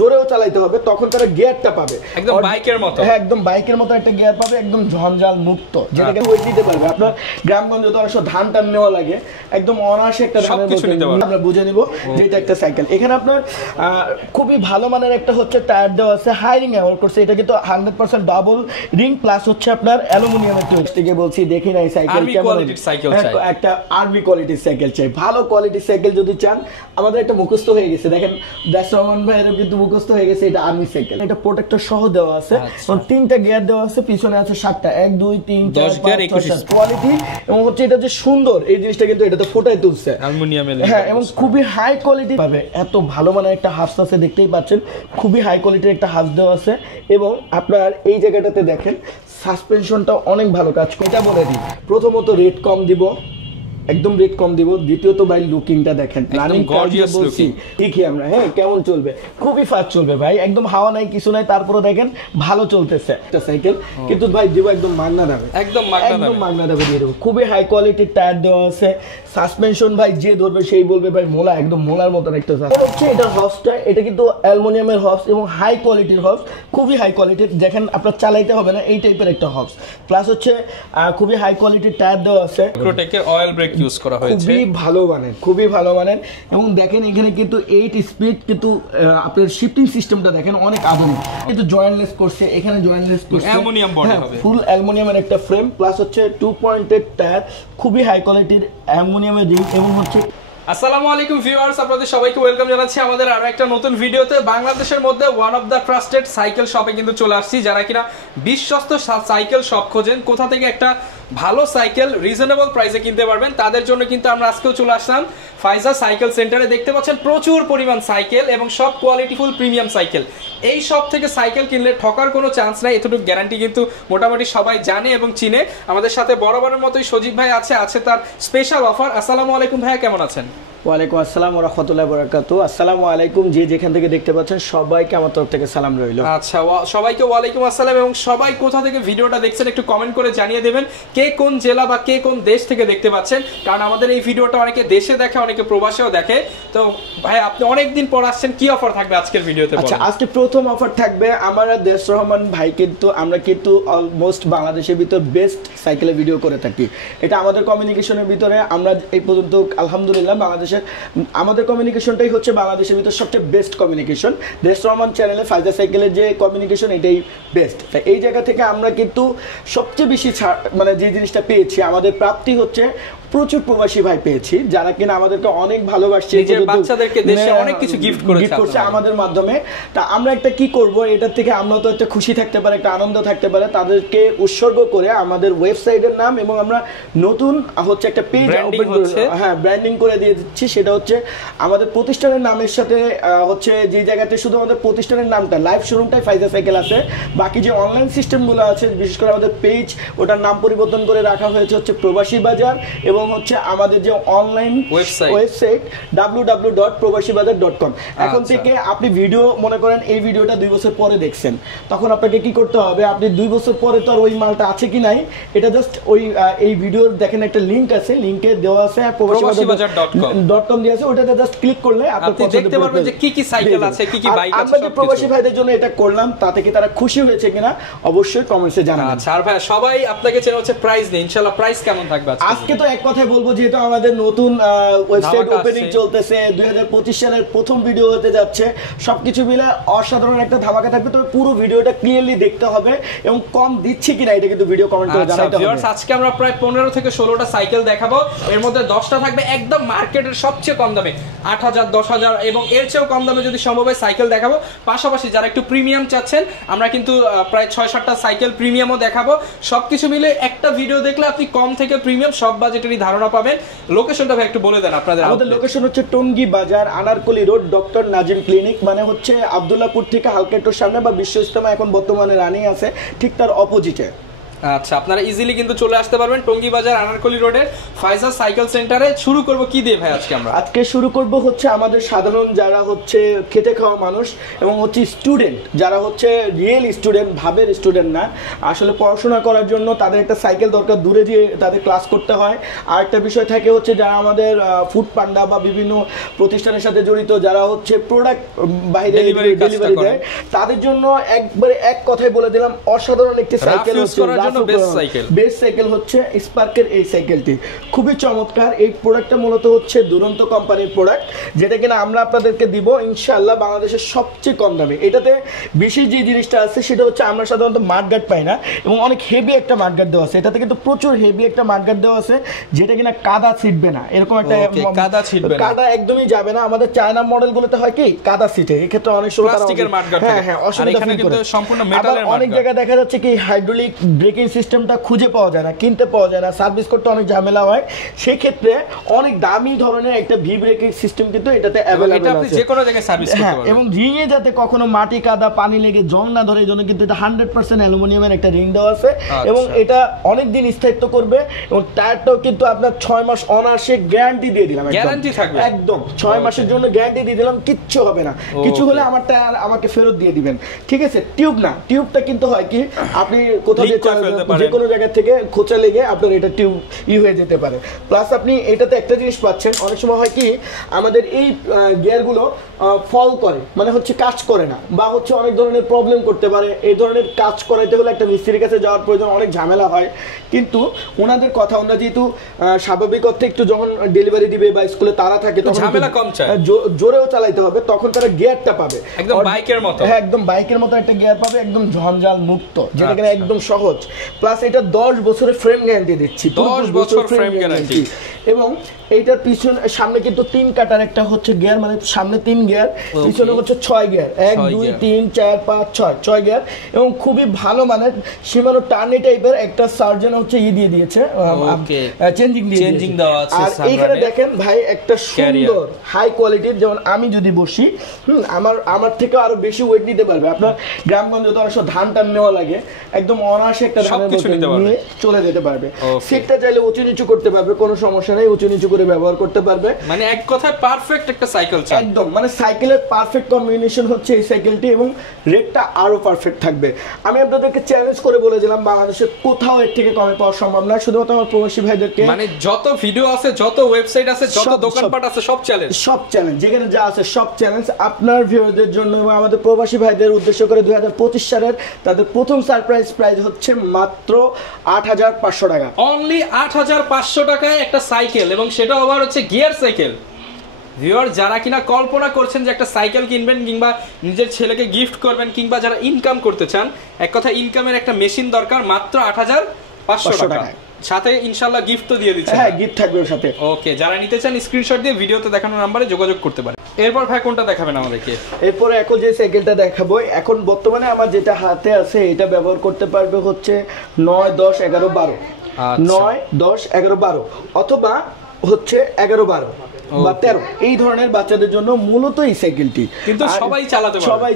জোরেও চালাইতে হবে তখন তারা গিয়ারটা পাবে একদম বাইকের মতো। হ্যাঁ একদম বাইকের মতো একটা গিয়ার পাবে, একদম ঝঞ্ঝাল মুক্ত, যেটাকে ওয়েট দিতে পারবে। আপনার গ্রামগঞ্জে তো অনেক সময় ধান টান নেওয়া লাগে, একদম অনায়াসে একটা ধানের মধ্যে আমরা বুঝে নিব যে এটা একটা সাইকেল। এখানে আপনার খুবই ভালো মানের একটা হচ্ছে টায়ার দেওয়া আছে, হাই রিং ব্যবহার করছে। এটা কিন্তু 100% ডাবল রিং প্লাস হচ্ছে আপনার অ্যালুমিনিয়ামের তৈরি। থেকে বলছি দেখি না এই সাইকেল কেমন, একটা আর্মি কোয়ালিটির সাইকেল চাই। ভালো কোয়ালিটির সাইকেল যদি চান, আমাদের একটা মুখস্থ হয়ে গেছে, দেখেন রহমান ভাইয়ের কিন্তু মুখস্থ হয়ে গেছে, এটা আর্মি সাইকেল। এটা প্রোটেক্টর সহ দেওয়া আছে, তিনটা গিয়ার দেওয়া আছে, পিছনে আছে 7টা, 1 2 3 4 5 6 কোয়ালিটি। এবং হচ্ছে এটা যে সুন্দর এই জিনিসটা কিন্তু এটাতে ফুটাই তুলছে অ্যালুমিনিয়ামের। হ্যাঁ, এবং খুবই হাই কোয়ালিটি পাবে। এত ভালো মানের একটা হাফস আছে, দেখতেই পাচ্ছেন খুবই হাই কোয়ালিটির একটা হাফস দেওয়া আছে। এবং আপনার এই জায়গাটাতে দেখেন সাসপেনশনটা অনেক ভালো কাজ করে। এটা বলে দিই, প্রথমত রেট কম দিব, একদম রেট কম দিব। দ্বিতীয়ত ভাই লুকিংটা দেখেন, রানিং গর্জিয়াস লুকিং। দেখি আমরা হ্যাঁ কেমন চলবে, খুবই ফাস্ট চলবে ভাই, একদম হাওয়া নাই কিছু নাই, তারপরে দেখেন ভালো চলতেছে একটা সাইকেল। কিন্তু ভাই দিব একদম মাগনা দামে, একদম মাগনা দামে দিয়ে দেবো। খুবই হাই কোয়ালিটির টায়ার দেওয়া আছে, সাসপেনশন ভাই যে ধরবে সেই বলবে ভাই মোলা, একদম মোলার মতন একটা হচ্ছে। এটা হর্সটা, এটা কিন্তু অ্যালুমিনিয়ামের হর্স এবং হাই কোয়ালিটির হর্স, খুবই হাই কোয়ালিটির। দেখেন আপনার চালাইতে হবে না এই টাইপের একটা হর্স। প্লাস হচ্ছে খুবই হাই কোয়ালিটির টায়ার দেওয়া আছে, প্রোটেক্টের অয়েল ব্রেক ইউজ করা হয়েছে, খুবই ভালো মানের। এবং দেখেন এখানে কিন্তু 8 স্পিড, কিন্তু আপনার শিফটিং সিস্টেমটা দেখেন অনেক আধুনিক। কিন্তু জয়েন্টলেস করছে, এখানে জয়েন্টলেস করছে, অ্যালুমিনিয়াম বডি হবে, ফুল অ্যালুমিনিয়ামের একটা ফ্রেম, প্লাস হচ্ছে 2 পয়েন্টেড টায়ার, খুবই হাই কোয়ালিটির অ্যালুমিনিয়ামের রিং। এবং হচ্ছে আসসালামু আলাইকুম ভিউয়ার্স, আপনাদের সবাইকে ওয়েলকাম জানাচ্ছি আমাদের আরো একটা নতুন ভিডিওতে। বাংলাদেশের মধ্যে one of the trusted cycle শপে কিন্তু চলে আসছি। যারা কিনা বিশ্বস্ত সাইকেল শপ খোঁজেন, কোথা থেকে একটা ভালো সাইকেল রিজনেবল প্রাইসে কিনতে পারবেন, তাদের জন্য কিন্তু আমরা আজকেও চলে আসলাম ফাইজা সাইকেল সেন্টারে। দেখতে পাচ্ছেন প্রচুর পরিমাণ সাইকেল এবং সব কোয়ালিটিফুল প্রিমিয়াম সাইকেল। এই শপ থেকে সাইকেল কিনলে ঠকার কোনো চান্স নাই, এতটুকু গ্যারান্টি কিন্তু মোটামুটি সবাই জানে এবং চিনে। আমাদের সাথে বরাবরের মতোই সজীব ভাই আছে তার স্পেশাল অফার। আসসালামু আলাইকুম ভাইয়া, কেমন আছেন? ওয়ালাইকুম আসসালাম ওয়া রাহমাতুল্লাহি ওয়া বারাকাতুহু। আসসালামু আলাইকুম, যে যেখান থেকে দেখতে পাচ্ছেন সবাইকে আমার তরফ থেকে সালাম রইল। আচ্ছা, সবাইকে ওয়ালাইকুম আসসালাম। এবং সবাই কোথা থেকে ভিডিওটা দেখছেন একটু কমেন্ট করে জানিয়ে দেবেন, কে কোন জেলা বা কে কোন দেশ থেকে দেখতে পাচ্ছেন, কারণ আমাদের এই ভিডিওটা অনেকে দেশে দেখে, অনেকে প্রবাসেও দেখে। তো ভাই আপনি অনেকদিন পর আসছেন, কি অফার থাকবে আজকের ভিডিওতে? আচ্ছা, আজকে প্রথম অফার থাকবে আমরা দেশ রহমান ভাই, কিন্তু আমরা কিন্তু অলমোস্ট বাংলাদেশের ভিতর বেস্ট সাইকেলের ভিডিও করে থাকি। এটা আমাদের কমিউনিকেশনের ভিতরে আমরা এই পর্যন্ত আলহামদুলিল্লাহ বাংলাদেশের আমাদের কমিউনিকেশনটাই হচ্ছে বাংলাদেশের ভিতর সবচেয়ে বেস্ট কমিউনিকেশন। দেশ রহমান চ্যানেলে ফায়দা সাইকেলের যে কমিউনিকেশন এটাই বেস্ট। তাই এই জায়গা থেকে আমরা কিন্তু সবচেয়ে বেশি মানে যে জিনিসটা পেয়েছি, আমাদের প্রাপ্তি হচ্ছে প্রচুর প্রবাসী ভাই পেয়েছি, যারা কিনা আমাদেরকে অনেক ভালোবাসছে, বাচ্চাদেরকে দেশে অনেক কিছু গিফট করছে আমাদের মাধ্যমে। তা আমরা একটা কি করব, এটার থেকে আমরা তো একটা খুশি থাকতে পারে, একটা আনন্দ থাকতে পারে, তাদেরকে উৎসর্গ করে আমাদের ওয়েবসাইটের নাম এবং আমরা নতুন হচ্ছে একটা পেজ ওপেন করছি, হ্যাঁ ব্র্যান্ডিং করে দিয়ে দিচ্ছি। সেটা হচ্ছে আমাদের প্রতিষ্ঠানের নামের সাথে হচ্ছে যে জায়গাতে শুধু আমাদের প্রতিষ্ঠানের নামটা লাইভ শোরুমটাই ফাইজা সাইকেল আছে, বাকি যে অনলাইন সিস্টেমগুলো আছে বিশেষ করে আমাদের পেজ, ওটার নাম পরিবর্তন করে রাখা হয়েছে হচ্ছে প্রবাসী বাজার। এবং হচ্ছে আমাদের যে অনলাইন ওয়েবসাইট www.probasibazar.com। এখন থেকে আপনি ভিডিও মনে করেন এই ভিডিওটা 2 বছর পরে দেখছেন, তখন আপনাকে কি করতে হবে, আপনি 2 বছর পরে তো আর ওই মালটা আছে কি নাই, এটা জাস্ট ওই এই ভিডিওর দেখেন একটা লিংক আছে, লিংকে দেওয়া আছে probasibazar.com দিয়ে আছে, ওটাতে জাস্ট ক্লিক করলে আপনি দেখতে পারবেন যে কি কি সাইকেল আছে, কি কি বাইক আছে। আমরা যে প্রবাসী ভাইদের জন্য এটা করলাম, তাতে কি তারা খুশি হয়েছে কিনা অবশ্যই কমেন্টসে জানাবেন। আচ্ছা, আর ভাই সবাই আপনাকে চেনে হচ্ছে প্রাইস নেই, ইনশাআল্লাহ প্রাইস কেমন থাকবে আজকে? তো এক কথায় বলবো, যেহেতু আমাদের নতুন ওয়েবসাইট ওপেনিং চলতেছে, 2025 সালের প্রথম ভিডিও হতে যাচ্ছে, সবকিছু মিলে অসাধারণ একটা ধামাকা থাকবে। তবে পুরো ভিডিওটা ক্লিয়ারলি দেখতে হবে এবং কম দিচ্ছি কিনা এটা কিন্তু ভিডিও কমেন্ট করে জানাতে হবে। আজকে আমরা প্রায় 15 থেকে 16টা সাইকেল দেখাবো, এর মধ্যে 10টা থাকবে একদম মার্কেটের সবচেয়ে কম দামে, 8000 10000 এবং এর চেয়েও কম দামে যদি সম্ভব হয় সাইকেল দেখাবো। পাশাপাশি যারা একটু প্রিমিয়াম চাচ্ছেন, আমরা কিন্তু প্রায় 6-7টা সাইকেল প্রিমিয়ামও দেখাবো। সবকিছু মিলে একটা ভিডিও দেখলে আপনি কম থেকে প্রিমিয়াম সব বাজেটেরই ধারণা পাবেন। লোকেশনটা ভাই একটু বলে দেন আপনাদের। আমাদের লোকেশন হচ্ছে টঙ্গী বাজার, Anarkali road, doctor Nazim clinic, মানে হচ্ছে আব্দুল্লাহপুর থেকে হালকা একটু সামনে, বা বিশ্ব ইজতেমা এখন বর্তমানে রানিং আছে ঠিক তার অপোজিটে। আচ্ছা, আপনারা ইজিলি কিন্তু চলে আসতে পারবেন টঙ্গী বাজার আনারকলি রোডের ফাইজার সাইকেল সেন্টারে। শুরু করব কি দিয়ে ভাই আজকে আমরা? আজকে শুরু করব হচ্ছে আমাদের সাধারণ যারা হচ্ছে খেটে খাওয়া মানুষ এবং হচ্ছে স্টুডেন্ট, যারা হচ্ছে রিয়েল স্টুডেন্ট, ভাবের স্টুডেন্ট না, আসলে পড়াশোনা করার জন্য তাদের একটা সাইকেল দরকার, দূরে গিয়ে তাদের ক্লাস করতে হয়। আর একটা বিষয় থাকে হচ্ছে যারা আমাদের ফুড পান্ডা বা বিভিন্ন প্রতিষ্ঠানের সাথে জড়িত, যারা হচ্ছে প্রোডাক্ট বাইরে ডেলিভারি দেয়, তাদের জন্য একবারে এক কথায় বলে দিলাম, অসাধারণ একটি সাইকেল হচ্ছে বেস্ট সাইকেল হচ্ছে স্পার্কের এই সাইকেলটি। খুবই চমৎকার। এই প্রোডাক্টটা মূলত হচ্ছে দুরন্ত কোম্পানির প্রোডাক্ট, যেটা কিনা আমরা আপনাদেরকে দিব ইনশাআল্লাহ বাংলাদেশের সবচেয়ে কম দামে। এটাতে বিশেষ যে জিনিসটা আছে সেটা হচ্ছে আমরা সাধারণত মাঠগার্ড পাই না, এবং অনেক হেভি একটা মাঠগার্ড দেওয়া আছে। এটাতে কিন্তু প্রচুর হেভি একটা মাঠগার্ড দেওয়া আছে, যেটা কিনা কাদা ছিটবে না, এরকম একটা কাদা একদমই যাবে না। আমাদের চায়না মডেলগুলোতে হয় কি কাদা ছিটে, এই ক্ষেত্রে অনেক সময় প্লাস্টিকের মাঠগার্ড, হ্যাঁ অসুবিধা কিন্তু সম্পূর্ণ মেটালের। অনেক জায়গায় দেখা যাচ্ছে কি হাইড্রোলিক ব্রেকিং সিস্টেমটা খুঁজে পাওয়া যায় না, কিনতে পাওয়া যায় না, সার্ভিস করতে অনেক ঝামেলা হয়। সেই ক্ষেত্রে অনেক দামি ধরনের একটা ভি ব্রেকিং সিস্টেম কিন্তু এটাতে अवेलेबल আছে, যে কোনো জায়গায় সার্ভিস করতে পারবেন। এবং রিংয়ে যাতে কখনো মাটি কাদা পানি লেগে জং না ধরে, এজন্য কিন্তু এটা 100% অ্যালুমিনিয়ামের একটা রিং দেওয়া আছে, এবং এটা অনেক দিন স্থায়িত্ব করবে। এবং টায়ারটাও কিন্তু আপনার 6 মাস অনার্সে গ্যারান্টি দিয়ে দিলাম, গ্যারান্টি থাকবে একদম 6 মাসের জন্য গ্যারান্টি দিয়ে দিলাম, কিচ্ছু হবে না। কিছু হলে আমার টায়ার আমাকে ফেরত দিয়ে দিবেন, ঠিক আছে? টিউব না, টিউবটা কিন্তু হয় কি আপনি কোথাও যে কোনো জায়গা থেকে খোঁচা লেগে আপনার এটা টিউব হয়ে যেতে পারে। প্লাস আপনি এটাতে একটা জিনিস পাচ্ছেন, অনেক সময় হয় কি আমাদের এই গিয়ারগুলো ফল করে, মানে হচ্ছে কাজ করে না, বা হচ্ছে অনেক ধরনের প্রবলেম করতে পারে। এই ধরনের কাজ করাইতে হলে একটা মিস্ত্রির কাছে যাওয়ার প্রয়োজন, অনেক ঝামেলা হয়। কিন্তু ওনাদের কথা, ওনারা যেহেতু স্বাভাবিক অর্থে একটু যখন ডেলিভারি দিবে বা স্কুলে তারা থাকে তখন ঝামেলা কম চায়, জোরেও চালাইতে হবে, তখন তারা গিয়ারটা পাবে একদম বাইকের মতো। হ্যাঁ, একদম বাইকের মতো একটা গিয়ার পাবে, একদম ঝঞ্ঝাল মুক্ত, যেটা কিনা একদম সহজ। প্লাস এটা 10 বছরের ফ্রেম গ্যারান্টি দিচ্ছি, 10 বছর ফ্রেম গ্যারান্টি। এবং এইটার পিছনে সামনে কিন্তু 3 কাটার একটা হচ্ছে গিয়ার, মানে সামনে 3 গিয়ার, পিছনে হচ্ছে 6 গিয়ার, 1 2 3 4 5 6 গিয়ার, এবং খুবই ভালো মানের শিমানো টার্নি টাইপের একটা সার্জন হচ্ছে দিয়ে দিয়েছে, চেঞ্জিং দেওয়া আছে। আর এইখানে দেখেন ভাই একটা সুন্দর হাই কোয়ালিটির, যেমন আমি যদি বসি আমার থেকে আরো বেশি ওয়েট নিতে পারবে। আপনার গ্রামগঞ্জে তো অনেক ধান টান নেওয়া লাগে, একদম অনায়াসে একটা ধানের মধ্যে নিয়ে চলে যেতে পারবে। সেটটা চাইলে উঁচু নিচু করতে পারবে, কোনো সমস্যা নেই, উঁচু নিচু করে ব্যবহার করতে পারবে। মানে এক কথায় পারফেক্ট একটা সাইকেল, একদম মানে সাইকেলের পারফেক্ট কম্বিনেশন হচ্ছে এই সাইকেলটি, এবং রেটটা আরো পারফেক্ট থাকবে। আমি আপনাদেরকে চ্যালেঞ্জ করে বলেছিলাম বাংলাদেশে কোথাও এর থেকে কমে পাওয়া সম্ভব না, শুধুমাত্র আমার প্রবাসী ভাইদেরকে, মানে যত ভিডিও আছে, যত ওয়েবসাইট আছে, যত দোকানপাট আছে, সব চ্যালেঞ্জ যেখানে যা আছে সব চ্যালেঞ্জ আপনার ভিউয়ারদের জন্য এবং আমাদের প্রবাসী ভাইদের উদ্দেশ্য করে 2025 সালের তাদের প্রথম সারপ্রাইজ প্রাইস হচ্ছে মাত্র 8500 টাকা, অনলি 8500 টাকায় একটা সাইকেল, এবং সেটা আবার হচ্ছে গিয়ার সাইকেল। ভিউয়ার, যারা কিনা কল্পনা করছেন যে একটা সাইকেল কিনবেন কিংবা নিজের ছেলেকে গিফট করবেন, কিংবা যারা ইনকাম করতে চান, এক কথা ইনকামের একটা মেশিন দরকার, মাত্র 8500 টাকা, সাথে ইনশাআল্লাহ গিফট তো দিয়ে দিচ্ছেন। হ্যাঁ, গিফট থাকবে ওর সাথে। ওকে, যারা নিতে চান স্ক্রিনশট দিয়ে ভিডিওতে দেখানো নম্বরে যোগাযোগ করতে পারেন। এরপর ভাই কোনটা দেখাবেন আমাদেরকে? এরপরে এখন যে সাইকেলটা দেখাবো, এখন বর্তমানে আমার যেটা হাতে আছে এটা ব্যবহার করতে পারবে হচ্ছে 9 10 11 12, 9 10 11 12 অথবা হচ্ছে 11 12 বা 13, এই ধরনের বাচ্চাদের জন্য মূলত এই সাইকেলটি, কিন্তু সবাই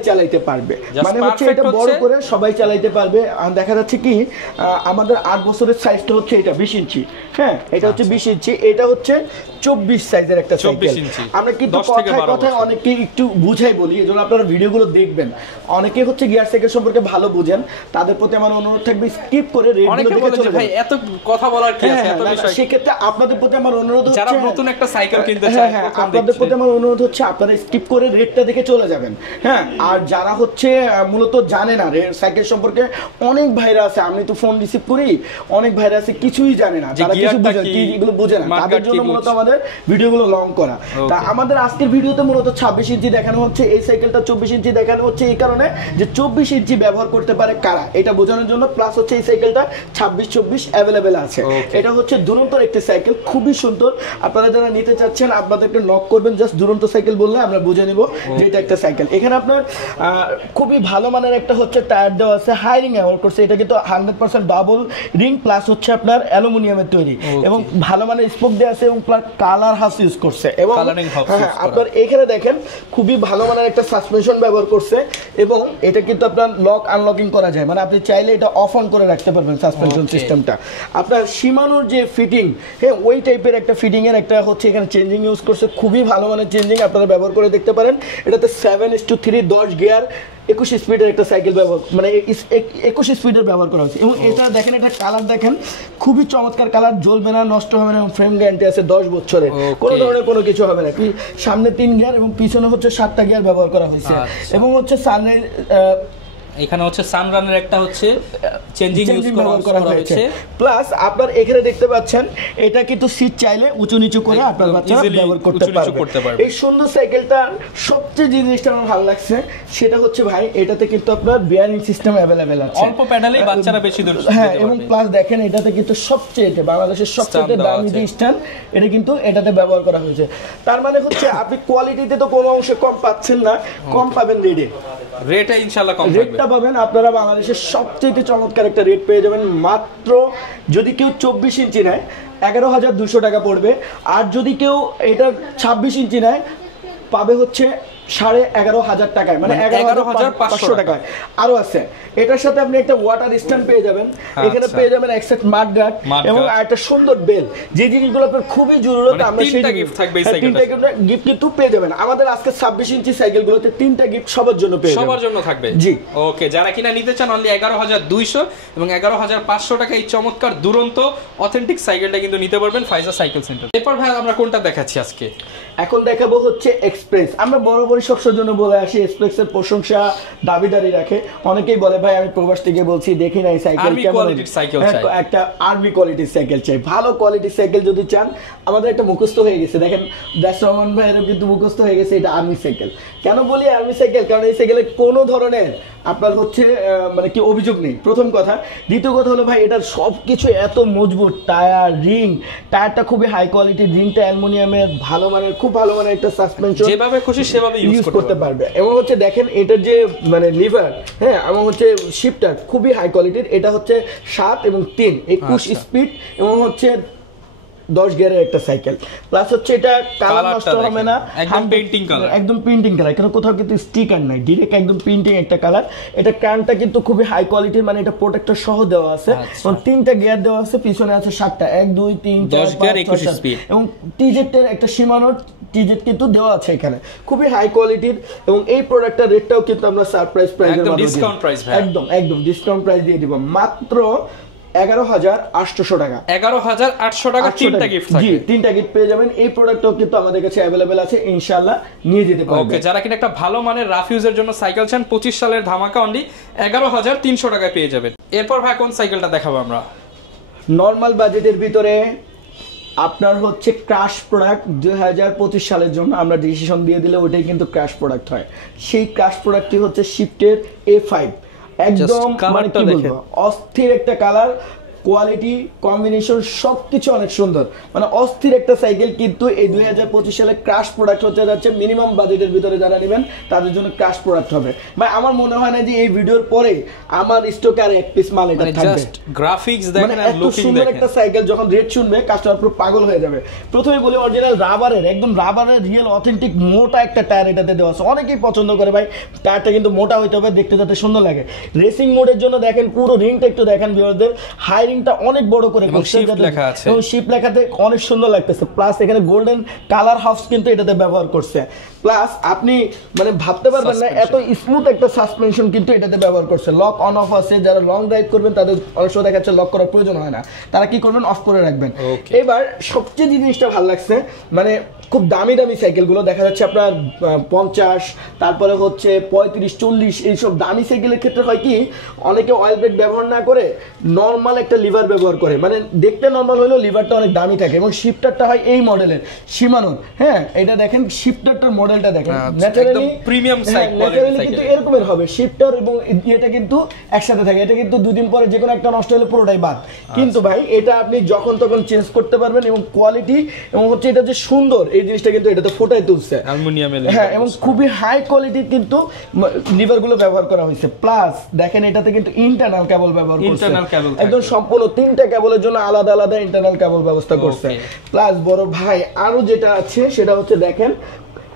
চালাতে পারবে, মানে হচ্ছে এটা বড় করে সবাই চালাতে পারবে। দেখা যাচ্ছে কি আমাদের 8 বছরের সাইজটা হচ্ছে এটা 20 ইঞ্চি, হ্যাঁ এটা হচ্ছে 20 ইঞ্চি, এটা হচ্ছে 24 সাইজের একটা সাইকেল। আমরা কিন্তু কথায় অনেকে একটু বুঝাই বলি, এজন্য আপনারা ভিডিওগুলো দেখবেন। অনেকে হচ্ছে গিয়ার সাইকেল সম্পর্কে ভালো বুঝেন, তাদের প্রতি আমার অনুরোধ থাকবে স্কিপ করে রেটগুলো দেখে চলে যাবেন। ভাই এত কথা বলার কি আছে, এত বিষয়। সেক্ষেত্রে আপনাদের প্রতি আমার অনুরোধ হচ্ছে, যারা নতুন একটা সাইকেল কিনতে চায়, আপনাদের প্রতি আমার অনুরোধ হচ্ছে আপনারা স্কিপ করে রেটটা দেখে চলে যাবেন। হ্যাঁ, আর যারা হচ্ছে মূলত জানে না সাইকেল সম্পর্কে, অনেক ভাইরা আছে, আমি তো ফোন রিসিভ করি, অনেক ভাইরা আছে কিছুই জানে না, যারা কিছু বুঝে কি এগুলো বুঝে না, তাদের জন্য মূলত আমাদের ভিডিওগুলো লং করা। তা আমাদের আজকের ভিডিওতে মূলত 26 ইঞ্চি দেখানো হচ্ছে, এই সাইকেলটা 24 ইঞ্চি দেখানো হচ্ছে এই কারণে যে 24 ইঞ্চি ব্যবহার করতে পারে কারা, এটা বোঝানোর জন্য। প্লাস হচ্ছে এই সাইকেলটা 26 24 অ্যাভেলেবেল আছে। এটা হচ্ছে দুরন্তর একটি সাইকেল, খুবই সুন্দর। আপনারা যারা নিতে চাচ্ছেন আপনাদেরকে নক করবেন, জাস্ট দুরন্ত সাইকেল বললে আমরা বুঝে নিব যে এটা একটা সাইকেল। এখানে আপনার খুবই ভালো মানের একটা হচ্ছে টায়ার দেওয়া আছে, হাই রিং ব্যবহার করছে, এটা কিন্তু 100% ডাবল রিং প্লাস হচ্ছে আপনার অ্যালুমিনিয়ামের তৈরি এবং ভালো মানের স্পোক দেওয়া আছে এবং প্লাস কালার হাউস ইউজ করছে এবং আপনার এখানে দেখেন খুবই ভালো মানের একটা সাসপেনশন ব্যবহার করছে এবং এটা কিন্তু আপনার লক আনলকিং করা যায়, মানে আপনি চাইলে এটা অফ অন করে রাখতে পারবেন সাসপেনশন সিস্টেমটা। আপনার শিমানোর যে ফিটিং, হ্যাঁ ওই টাইপের একটা ফিটিং এর একটা হচ্ছে এখানে চেঞ্জিং ইউজ করছে, খুবই ভালো মানের চেঞ্জিং, আপনারা ব্যবহার করে দেখতে পারেন। এটাতে 7:3 10 গিয়ার 21 স্পিডের একটা সাইকেল ব্যবহার, মানে 21 স্পিডের ব্যবহার করা হয়েছে এবং এটা দেখেন, এটা কালার দেখেন খুবই চমৎকার কালার, জ্বলবে না, নষ্ট হবে না এবং ফ্রেম গ্যারান্টি আছে 10 বছরের, কোনো ধরনের কোনো কিছু হবে না। সামনে 3 গিয়ার এবং পিছনে হচ্ছে 7টা গিয়ার ব্যবহার করা হয়েছে এবং হচ্ছে সানরাইজ এখানে হচ্ছে সানরানের একটা হচ্ছে চেঞ্জিং ইউজ করা হয়েছে প্লাস আপনার এখানে দেখতে পাচ্ছেন এটা কিন্তু সিট চাইলে উঁচু নিচু করে আপনার বাচ্চারা ব্যবহার করতে পারবে। এই সুন্দর সাইকেলটা সবচেয়ে জিনিসটা আমার ভালো লাগছে সেটা হচ্ছে ভাই এটাতে কিন্তু আপনার বিয়ারিং সিস্টেম अवेलेबल আছে, অল্প প্যাডালেই বাচ্চারা বেশি দূর যেতে পারবে এবং প্লাস দেখেন এটাতে কিন্তু সবচেয়ে বাংলাদেশের সবচেয়ে দামি যে স্ট্যান্ড এটা কিন্তু এটাতে ব্যবহার করা হয়েছে। তার মানে হচ্ছে আপনি কোয়ালিটিতে তো কোনো অংশে কম পাচ্ছেন না, কম পাবেন রেটে ইনশাআল্লাহ কম রেটটা পাবেন আপনারা বাংলাদেশের সবচেয়ে চমৎকার একটা রেট পেয়ে যাবেন। মাত্র যদি কেউ 24 ইঞ্চি নেয় 11,200 টাকা পড়বে, আর যদি কেউ এটা 26 ইঞ্চি নেয় পাবে হচ্ছে 11,500 টাকায়, মানে 11,500 টাকায়। আরো আছে এটার সাথে আপনি একটা ওয়াটার স্ট্যান্ড পেয়ে যাবেন, এখানে পেয়ে যাবেন একটা মাড গার্ড এবং একটা সুন্দর বেল, যে জিনিসগুলো আপনার খুবই জরুরত। আমরা তিনটা গিফট থাকবে, এই তিনটা গিফট কিন্তু পেয়ে যাবেন আমাদের আজকে 26 ইঞ্চি সাইকেলগুলোতে, 3টা গিফট সবার জন্য পেয়ে যাবেন, সবার জন্য থাকবে। জি ওকে, যারা কিনা নিতে চান অনলি 11,200 এবং 11,500 টাকা এই চমৎকার দুরন্ত অথেন্টিক সাইকেলটা কিন্তু নিতে পারবেন ফাইজা সাইকেল সেন্টার। এরপর ভাই আমরা কোনটা দেখাচ্ছি আজকে? এখন দেখাবো হচ্ছে এক্সপ্রেস। আমরা বরাবরই সবসময়ের জন্য বলে আসি এক্সপ্রেসের প্রশংসা দাবিদারি রাখে, অনেকেই বলে ভাই আমি প্রবাস থেকে বলছি দেখি নাই সাইকেল কেমন, একটা আর্মি কোয়ালিটির সাইকেল চাই। ভালো কোয়ালিটির সাইকেল যদি চান আমাদের একটা মুখস্থ হয়ে গেছে, দেখেন রহমান ভাইয়ের কিন্তু মুখস্থ হয়ে গেছে এটা আর্মি সাইকেল। কেন বলি আর্মি সাইকেল? কারণ এই সাইকেলে কোনো ধরনের আপনার হচ্ছে মানে কি অভিযোগ নেই, প্রথম কথা। দ্বিতীয় কথা হলো ভাই এটার সব কিছু এত মজবুত, টায়ার রিং, টায়ারটা খুবই হাই কোয়ালিটির, রিংটা অ্যালুমিনিয়ামের, ভালো মানের, খুব ভালো মানের একটা সাসপেনশন, যেভাবে খুশি সেভাবে ইউজ করতে পারবে। এবং হচ্ছে দেখেন এটার যে মানে লিভার, হ্যাঁ এবং হচ্ছে শিফটার খুবই হাই কোয়ালিটির, এটা হচ্ছে 7 এবং 3 21 স্পিড এবং হচ্ছে 10 গিয়ারের একটা সাইকেল। প্লাস হচ্ছে এটা কালার নষ্ট হবে না, একদম পেইন্টিং কালার, একদম পেইন্টিং কালার, এখানে কোথাও কিন্তু স্টিকার নাই, ডাইরেক্ট একদম পেইন্টিং একটা কালার। এটা ক্রানটা কিন্তু খুবই হাই কোয়ালিটির, মানে এটা প্রোটেক্টর সহ দেওয়া আছে এবং 3টা গিয়ার দেওয়া আছে, পিছনে আছে 7টা, 1 2 3 4 5 6 7 এবং টিজেটের একটা সীমানোর টিজেট কিন্তু দেওয়া আছে এখানে, খুবই হাই কোয়ালিটির। এবং এই প্রোডাক্টটার রেটটাও কিন্তু আমরা সারপ্রাইজ প্রাইসের মধ্যে ডিসকাউন্ট প্রাইস, একদম ডিসকাউন্ট প্রাইস দিয়ে দিব, মাত্র 11,800 টাকা। 11,800 টাকা 3টা গিফট থাকবে। জি 3টা গিফট পেয়ে যাবেন। এই প্রোডাক্টটাও কিন্তু আমাদের কাছে अवेलेबल আছে, ইনশাআল্লাহ নিয়ে যেতে পারবেন। ওকে, যারা কিনা একটা ভালো মানের রাফ ইউজের জন্য সাইকেল চান 25 সালের ধামাকা অনলি 11,300 টাকায় পেয়ে যাবেন। এরপর ভাই কোন সাইকেলটা দেখাবো আমরা? নরমাল বাজেটের ভিতরে আপনার হচ্ছে ক্র্যাশ প্রোডাক্ট 2025 সালের জন্য আমরা ডিসিশন দিয়ে দিলে ওটাই কিন্তু ক্র্যাশ প্রোডাক্ট হয়। সেই ক্র্যাশ প্রোডাক্টটি হচ্ছে শিফটের A5, একদম মানে কি বলবো অস্থির একটা কালার, কোয়ালিটি কম্বিনেশন সবকিছু অনেক সুন্দর, মানে অস্থির একটা সাইকেল। কিন্তু এই 2025 সালে ক্র্যাশ প্রোডাক্ট হতে যাচ্ছে, মিনিমাম বাজেটের ভিতরে যারা নেবেন তাদের জন্য ক্র্যাশ প্রোডাক্ট হবে। ভাই আমার মনে হয় না যে এই ভিডিওর পরে আমার স্টকে আর এক পিস মাল এটা থাকবে। জাস্ট গ্রাফিক্স দেখেন আর লুকিং দেখেন, সুন্দর একটা সাইকেল যখন রেট শুনবে কাস্টমার পুরো পাগল হয়ে যাবে। প্রথমে বলি অরিজিনাল রাবারের, একদম রাবারের রিয়েল অথেন্টিক মোটা একটা টায়ার এটাতে দেওয়া আছে। অনেকেই পছন্দ করে ভাই টায়ারটা কিন্তু মোটা হইতে হবে, দেখতে যাতে সুন্দর লাগে। রেসিং মোডের জন্য দেখেন পুরো রিংটা একটু দেখেন ভিউয়ারদের, হাই রিংটা অনেক বড় করে লেখা আছে এবং শিপ লেখাতে অনেক সুন্দর লাগতেছে। প্লাস এখানে গোল্ডেন কালার হাউস কিন্তু এটাতে ব্যবহার করছে। প্লাস আপনি মানে ভাবতে পারবেন না এত স্মুথ একটা সাসপেনশন কিন্তু এটাতে ব্যবহার করছে। লক অন অফ আছে, যারা লং ড্রাইভ করবেন তাদের অনেক সময় দেখা যাচ্ছে লক করার প্রয়োজন হয় না, তারা কি করবেন অফ করে রাখবেন। এবার সবচেয়ে জিনিসটা ভালো লাগছে, মানে খুব দামি দামি সাইকেলগুলো দেখা যাচ্ছে আপনার 50, তারপরে হচ্ছে 35 40, এইসব দামি সাইকেলের ক্ষেত্রে হয় কি অনেকে অয়েল ব্রেক ব্যবহার না করে নর্মাল একটা লিভার ব্যবহার করে, মানে দেখতে নর্মাল হলেও লিভারটা অনেক দামি থাকে। এবং শিফটারটা হয় এই মডেলের শিমানোর, হ্যাঁ এটা দেখেন শিফটারটার মডেল মডেলটা দেখেন, একদম প্রিমিয়াম সাইকেল কিন্তু এরকমের হবে, শিফটার এবং এটা কিন্তু একসাথে থাকে। এটা কিন্তু দুদিন পরে যে কোনো একটা নষ্ট হলে পুরোটাই বাদ। কিন্তু ভাই এটা আপনি যখন তখন চেঞ্জ করতে পারবেন, এবং কোয়ালিটি এবং হচ্ছে এটা যে সুন্দর এই জিনিসটা কিন্তু এটাতে ফুটাই তুলছে অ্যালুমিনিয়ামের। হ্যাঁ, এবং খুবই হাই কোয়ালিটির কিন্তু লিভারগুলো ব্যবহার করা হয়েছে। প্লাস দেখেন এটাতে কিন্তু ইন্টারনাল কেবল ব্যবহার করছে, একদম সম্পূর্ণ 3টা কেবলের জন্য আলাদা আলাদা ইন্টারনাল কেবল ব্যবস্থা করছে। প্লাস বড় ভাই আরো যেটা আছে সেটা হচ্ছে দেখেন,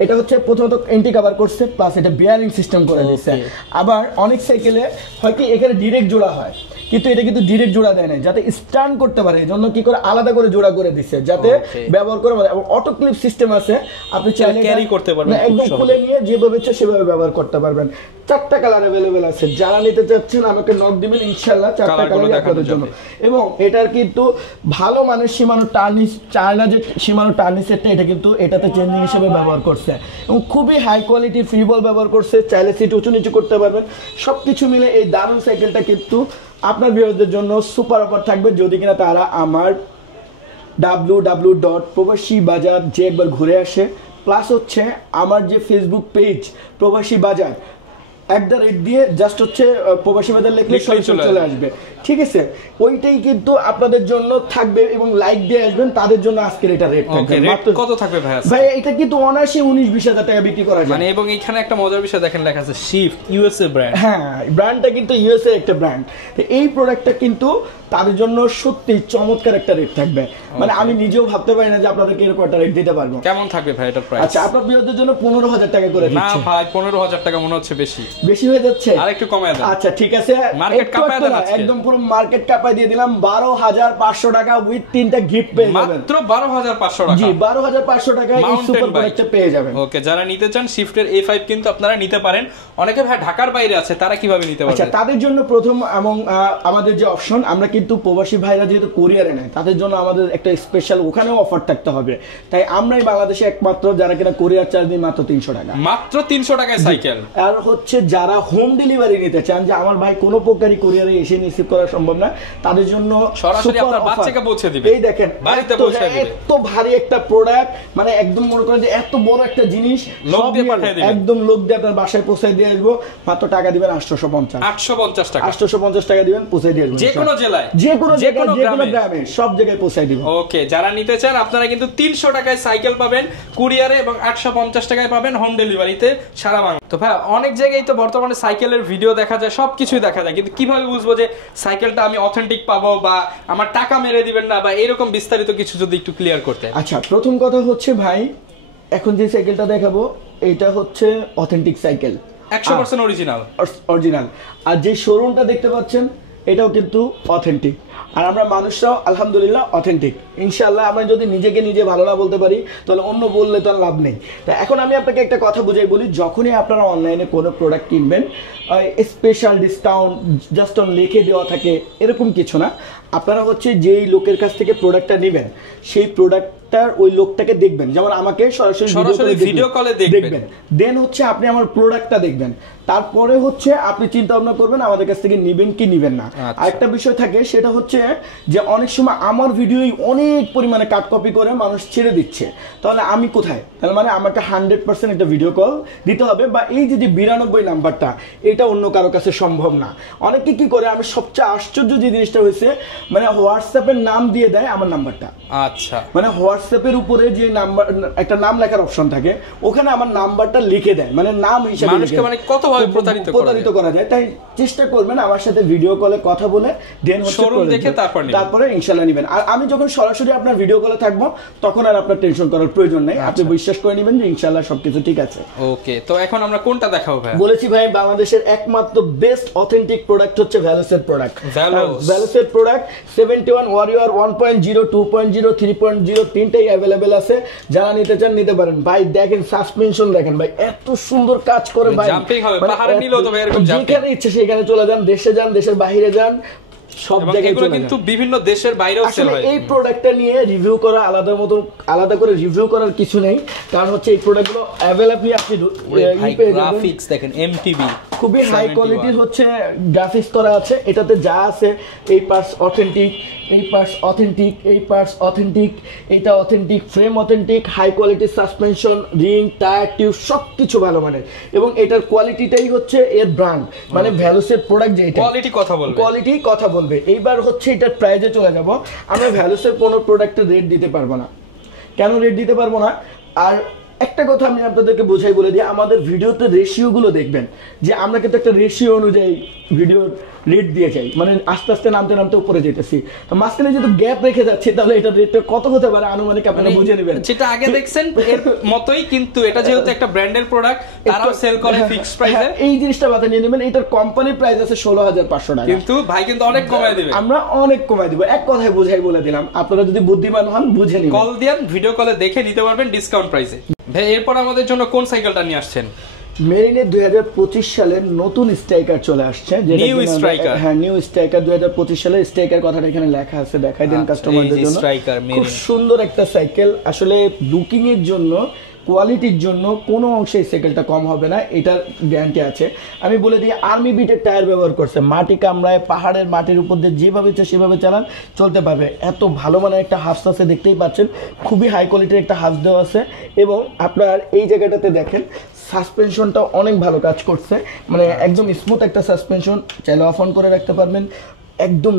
এটা হচ্ছে প্রথমত এন্টি কভার করছে, প্লাস এটা বিয়ারিং সিস্টেম করে দিচ্ছে। আবার অনেক সাইকেলে হয় কি এখানে ডিরেক্ট জোড়া হয়, কিন্তু এটা কিন্তু ডিরেক্ট জোড়া দেয় না, যাতে স্ট্যান্ড করতে পারে, এজন্য কি করে আলাদা করে জোড়া করে দিচ্ছে, যাতে ব্যবহার করে। এবং অটো ক্লিপ সিস্টেম আছে, আপনি চাইলে ক্যারি করতে পারবেন, একদম খুলে নিয়ে যেভাবে ইচ্ছা সেভাবে ব্যবহার করতে পারবেন। 4টা কালার अवेलेबल আছে, যারা নিতে চাচ্ছেন আমাকে নক দিবেন, ইনশাআল্লাহ 4টা কালার আপনাদের জন্য। এবং এটার কিন্তু ভালো মানের সীমানো টার্নিশ, চায়না যে সীমানো টার্নিশ সেটটা, এটা কিন্তু এটাতে চেঞ্জিং হিসেবে ব্যবহার করছে, এবং খুবই হাই কোয়ালিটির ফ্রি বল ব্যবহার করছে, চাইলে সিট উঁচু নিচু করতে পারবেন। সবকিছু মিলে এই দারুণ সাইকেলটা কিন্তু আপনার ভিউয়ারদের জন্য সুপার অফার থাকবে, যদি কিনা তারা আমার www.প্রবাসীবাজার যে একবার ঘুরে আসে, প্লাস হচ্ছে আমার যে ফেসবুক পেজ প্রবাসী বাজার দিয়ে জাস্ট হচ্ছে প্রবাসী বাজার লিখলে চলে আসবে, ঠিক আছে? ওইটাই কিন্তু আপনাদের জন্য থাকবে, এবং লাইক দিয়ে আসবেন তাদের জন্য আজকের এটা রেট থাকবে। কত থাকবে ভাই? ভাই এটা কিন্তু অনায়াসে 19-20 হাজার টাকা বিক্রি করা যায়। মানে এবং এখানে একটা মজার বিষয় দেখেন, লেখা আছে শিফট ইউএসএ ব্র্যান্ড। হ্যাঁ, ব্র্যান্ডটা কিন্তু ইউএসএ একটা ব্র্যান্ড। তো এই প্রোডাক্টটা কিন্তু তাদের জন্য সত্যি চমৎকার একটা রেট থাকবে, মানে আমি নিজেও ভাবতে পারি না যে আপনাদেরকে এরকম একটা রেট দিতে পারবো। কেমন থাকবে ভাই এটার প্রাইস? আচ্ছা, আপনার বিরোধের জন্য 15,000 টাকা করে দিচ্ছি। না ভাই, 15,000 টাকা মনে হচ্ছে বেশি হয়ে যাচ্ছে, আরেকটু কমায় দেন। আচ্ছা ঠিক আছে, মার্কেট কাপায় দেন, একদম পুরো মার্কেট কাপায় দিয়ে দিলাম। 12,500 টাকা উইথ 3টা গিফট পেয়ে যাবেন, মাত্র 12,500 টাকা। জি, 12,500 টাকা এই সুপার প্রোডাক্টটা পেয়ে যাবেন। ওকে, যারা নিতে চান শিফটের A5 কিন্তু আপনারা নিতে পারেন। অনেকে ভাই ঢাকার বাইরে আছে, তারা কিভাবে নিতে পারবে? আচ্ছা, তাদের জন্য প্রথম এবং আমাদের যে অপশন, আমরা কিন্তু প্রবাসী ভাইরা যেহেতু কোরিয়ারে নেয়, তাদের জন্য আমাদের একটা স্পেশাল ওখানেও অফার থাকতে হবে। তাই আমরাই বাংলাদেশে একমাত্র যারা কিনা কোরিয়ার চার্জ দিই মাত্র 300 টাকা, মাত্র 300 টাকায় সাইকেল। আর হচ্ছে যারা হোম ডেলিভারি নিতে চান, যে আমার ভাই কোনো প্রকারই কোরিয়ারে এসে রিসিভ করা সম্ভব না, তাদের জন্য সরাসরি আপনার বাচ্চাকে পৌঁছে দিবে। এই দেখেন বাড়িতে পৌঁছে দিবে, এত ভারী একটা প্রোডাক্ট, মানে একদম মনে করেন যে এত বড় একটা জিনিস লোক দিয়ে পাঠিয়ে দিবেন, একদম লোক দিয়ে আপনার বাসায় পৌঁছে দিয়ে আসবো। মাত্র টাকা দিবেন 850 টাকা, 850 টাকা দিবেন, পৌঁছে দিয়ে আসবো যে কোনো জেলায়, যে কোনো গ্রামে, সব জায়গায় পৌঁছে দিবেন। ওকে, যারা নিতে চান আপনারা কিন্তু 300 টাকায় সাইকেল পাবেন কুরিয়ারে, এবং 850 টাকায় পাবেন হোম ডেলিভারিতে সারা বাংলা। তো ভাই অনেক জায়গায় তো বর্তমানে সাইকেলের ভিডিও দেখা যায়, সবকিছুই দেখা যায়, কিন্তু কিভাবে বুঝবো যে সাইকেলটা আমি অথেন্টিক পাবো, বা আমার টাকা মেরে দিবেন না, বা এরকম বিস্তারিত কিছু যদি একটু ক্লিয়ার করতে। আচ্ছা, প্রথম কথা হচ্ছে ভাই, এখন যে সাইকেলটা দেখাবো এটা হচ্ছে অথেন্টিক সাইকেল, 100% অরিজিনাল। আর যে শোরুমটা দেখতে পাচ্ছেন এটাও কিন্তু অথেন্টিক, আর আমরা মানুষরাও আলহামদুলিল্লাহ অথেন্টিক। ইনশাআল্লাহ আমরা যদি নিজেকে নিজে ভালো না বলতে পারি, তাহলে অন্য বললে তো আর লাভ নেই। তা এখন আমি আপনাকে একটা কথা বুঝাই বলি, যখনই আপনারা অনলাইনে কোনো প্রোডাক্ট কিনবেন, স্পেশাল ডিসকাউন্ট জাস্ট অন লিখে দেওয়া থাকে এরকম কিছু না। আপনারা হচ্ছে যেই লোকের কাছ থেকে প্রোডাক্টটা নেবেন, সেই প্রোডাক্টটার ওই লোকটাকে দেখবেন, যেমন আমাকে সরাসরি ভিডিও কলে দেখবেন, দেন হচ্ছে আপনি আমার প্রোডাক্টটা দেখবেন, তারপরে হচ্ছে আপনি চিন্তা ভাবনা করবেন আমাদের কাছ থেকে নিবেন কি নিবেন না। আরেকটা বিষয় থাকে, সেটা হচ্ছে যে অনেক সময় আমার ভিডিওই অনেক পরিমাণে কাট কপি করে মানুষ ছেড়ে দিচ্ছে, তাহলে আমি কোথায়? তাহলে মানে আমাকে 100% একটা ভিডিও কল দিতে হবে, বা এই যে 92 নাম্বারটা, এটা অন্য কারো কাছে সম্ভব না। অনেকে কি করে, আমি সবচেয়ে আশ্চর্য যে জিনিসটা হয়েছে, মানে হোয়াটসঅ্যাপের নাম দিয়ে দেয় আমার নাম্বারটা। আচ্ছা, মানে হোয়াটসঅ্যাপের উপরে যে নাম্বার, একটা নাম লেখার অপশন থাকে, ওখানে আমার নাম্বারটা লিখে দেয়, মানে নাম হিসেবে মানুষকে মানে কতভাবে প্রতারিত করা যায়। তাই চেষ্টা করবেন আমার সাথে ভিডিও কলে কথা বলে, দেন শোরুম দেখে তারপরে ইনশাআল্লাহ নেবেন। আর আমি যখন সরাসরি আপনার ভিডিও কলে থাকবো, তখন আর আপনার টেনশন করার প্রয়োজন নেই, আপনি বিশ্বাস করে নেবেন যে ইনশাআল্লাহ সবকিছু ঠিক আছে। ওকে, তো এখন আমরা কোনটা দেখাবো ভাই? বলেছি ভাই, বাংলাদেশের একমাত্র বেস্ট অথেন্টিক প্রোডাক্ট হচ্ছে ভ্যালোসের প্রোডাক্ট। ভ্যালোসের প্রোডাক্ট 71 ওয়ারিয়র 1.0 2.0 3.0 তিনটাই অ্যাভেলেবেল আছে, যারা নিতে চান নিতে পারেন। ভাই দেখেন সাসপেনশন, দেখেন ভাই এত সুন্দর কাজ করে ভাই, জাম্পিং হবে, পাহাড়ে নিলেও তো ভাই এরকম জাম্পিং, যেখানে ইচ্ছে সেখানে চলে যান, দেশে যান, দেশের বাইরে যান, সব জায়গায় চলে যান। কিন্তু বিভিন্ন দেশের বাইরেও সেল হয়। এই প্রোডাক্টটা নিয়ে রিভিউ করা আলাদা করে রিভিউ করার কিছু নেই, কারণ হচ্ছে এই প্রোডাক্টগুলো অ্যাভেলেবল আপনি গ্রাফিক্স দেখেন, এমটিবি খুবই হাই কোয়ালিটির হচ্ছে গ্রাফিক্স করা আছে, এটাতে যা আছে এই পার্টস অথেন্টিক, এই পার্টস অথেন্টিক, এই পার্টস অথেন্টিক, এটা অথেন্টিক, ফ্রেম অথেন্টিক, হাই কোয়ালিটির সাসপেনশন, রিং, টায়ার, টিউব সবকিছু ভালো মানের এবং এটার কোয়ালিটিটাই হচ্ছে এর ব্র্যান্ড, মানে ভ্যালুসের প্রোডাক্ট যেটা কোয়ালিটি কথা বলবে। এইবার হচ্ছে এটার প্রাইজে চলে যাব। আমরা ভ্যালুসের কোনো প্রোডাক্টের রেট দিতে পারবো না। কেন রেট দিতে পারবো না? আর একটা কথা আমি আপনাদেরকে বোঝাই বলে দিই, আমাদের ভিডিওতে রেশিওগুলো দেখবেন যে আমরা কিন্তু একটা রেশিও অনুযায়ী ভিডিওর রেট দিয়ে যাই, মানে আস্তে আস্তে নামতে নামতে উপরে যেতেছি। তো মাঝখানে যেহেতু গ্যাপ রেখে যাচ্ছে তাহলে এটা রেটটা কত হতে পারে আনুমানিক আপনারা বুঝে নেবেন। যেটা আগে দেখছেন এর মতোই, কিন্তু এটা যেহেতু একটা ব্র্যান্ডের প্রোডাক্ট, তারাও সেল করে ফিক্সড প্রাইসে। এই জিনিসটা মাথায় নিয়ে নেবেন, এটার কোম্পানির প্রাইস আছে 16,500 টাকা, কিন্তু ভাই কিন্তু অনেক কমায় দিবে। আমরা অনেক কমায় দিব, এক কথায় বোঝাই বলে দিলাম। আপনারা যদি বুদ্ধিমান হন বুঝে নিন, কল দেন, ভিডিও কলে দেখে নিতে পারবেন ডিসকাউন্ট প্রাইসে। ভাই এরপর আমাদের জন্য কোন সাইকেলটা নিয়ে আসছেন? মেরিনের 2025 সালের নতুন স্ট্রাইকার চলে আসছে, নিউ স্ট্রাইকার। হ্যাঁ, নিউ স্ট্রাইকার 2025 সালের স্ট্রাইকার কথাটা এখানে লেখা আছে, দেখাই দেন কাস্টমারদের জন্য। খুব সুন্দর একটা সাইকেল, আসলে লুকিং এর জন্য, কোয়ালিটির জন্য কোনো অংশে এই সাইকেলটা কম হবে না, এটার গ্যারান্টি আছে। আমি বলে দিই, আর্মি বিটের টায়ার ব্যবহার করছে, মাটি কামড়ায়, পাহাড়ের মাটির উপর দিয়ে যেভাবে ইচ্ছে সেভাবে চালান, চলতে পারবে। এত ভালো মানের একটা হাফস আছে, দেখতেই পাচ্ছেন খুবই হাই কোয়ালিটির একটা হাফস দেওয়া আছে। এবং আপনার এই জায়গাটাতে দেখেন সাসপেনশনটা অনেক ভালো কাজ করছে, মানে একদম স্মুথ একটা সাসপেনশন, চাইলে অফ অন করে রাখতে পারবেন। একদম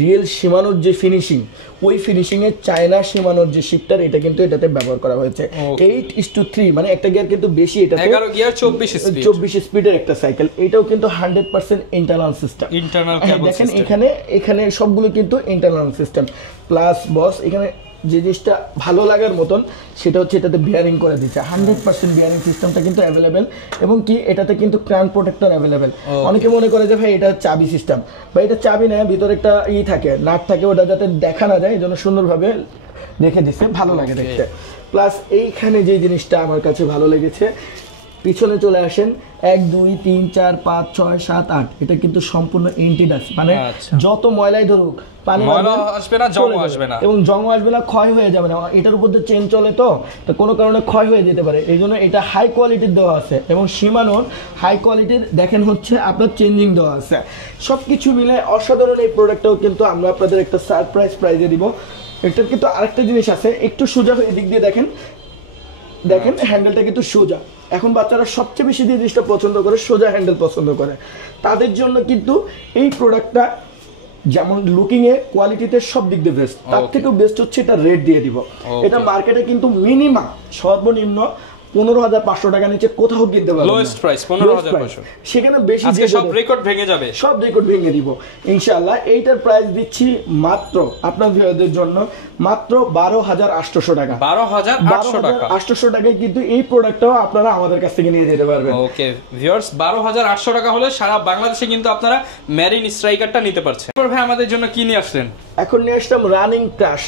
রিয়েল শিমানোর যে ফিনিশিং, ওই ফিনিশিংয়ে চায়না শিমানোর যে শিফটার, এটা কিন্তু এটাতে ব্যবহার করা হয়েছে। 8:3, মানে একটা গিয়ার কিন্তু বেশি, এটা 11 গিয়ার 24 স্পিডের একটা সাইকেল। এটাও কিন্তু 100% ইন্টারনাল সিস্টেম। দেখেন এখানে সবগুলো কিন্তু ইন্টারনাল সিস্টেম। প্লাস বস এখানে যে জিনিসটা ভালো লাগার মতন সেটা হচ্ছে এটাতে বিয়ারিং করে দিচ্ছে, 100% বিয়ারিং সিস্টেমটা কিন্তু অ্যাভেলেবেল। এবং কি এটাতে কিন্তু ক্রাউন প্রোটেক্টর অ্যাভেলেবেল। অনেকে মনে করে যে ভাই এটা চাবি সিস্টেম, বা এটা চাবি না, ভিতরে একটা থাকে, নাট থাকে, ওটা যাতে দেখা না যায় এই জন্য সুন্দরভাবে রেখে দিচ্ছে, ভালো লাগে দেখতে। প্লাস এইখানে যে জিনিসটা আমার কাছে ভালো লেগেছে, পিছনে চলে আসেন 1 2 3 4 5 6 7 8, এটা কিন্তু সম্পূর্ণ এন্টিডাস্ট, মানে যত ময়লাই ধরুক পানি আসবে না, জং আসবে না, এবং জং আসবে না, ক্ষয় হয়ে যাবে না। এটার উপর দিয়ে চেন চলে, তো কোনো কারণে ক্ষয় হয়ে যেতে পারে, এই জন্য এটা হাই কোয়ালিটির দেওয়া আছে। এবং শিমানোর হাই কোয়ালিটির দেখেন হচ্ছে আপনার চেঞ্জিং দেওয়া আছে, সব কিছু মিলে অসাধারণ এই প্রোডাক্টটাও কিন্তু আমরা আপনাদের একটা সারপ্রাইজ প্রাইজে দিব। এটার কিন্তু আরেকটা জিনিস আছে, একটু সোজা হয়ে এদিক দিয়ে দেখেন হ্যান্ডেলটা কিন্তু সোজা। এখন বাচ্চারা সবচেয়ে বেশি যে জিনিসটা পছন্দ করে, সোজা হ্যান্ডেল পছন্দ করে, তাদের জন্য কিন্তু এই প্রোডাক্টটা যেমন লুকিং এ, কোয়ালিটিতে সব দিক দিয়ে বেস্ট, তার থেকেও বেস্ট হচ্ছে এটা রেট দিয়ে দিব। এটা মার্কেটে কিন্তু মিনিমাম সর্বনিম্ন 15,500 টাকা নিচে কোথাও কিনতে পারবেন না, লোয়েস্ট প্রাইস 15,500। সেখানে বেশি আজকে সব রেকর্ড ভেঙে যাবে, সব রেকর্ড ভেঙে দিব ইনশাআল্লাহ। এইটার প্রাইস দিচ্ছি মাত্র আপনার ভিউয়ারদের জন্য মাত্র 12,800 টাকা। 12,800 টাকায় কিন্তু এই প্রোডাক্টটাও আপনারা আমাদের কাছ থেকে নিয়ে যেতে পারবেন। ওকে ভিউয়ার্স, 12,800 টাকা হলে সারা বাংলাদেশে কিন্তু আপনারা মেরিন স্ট্রাইকারটা নিতে পারছেন। এরপর ভাই আমাদের জন্য কি নিয়ে আসলেন? এখন নিয়ে আসলাম রানিং ক্র্যাশ।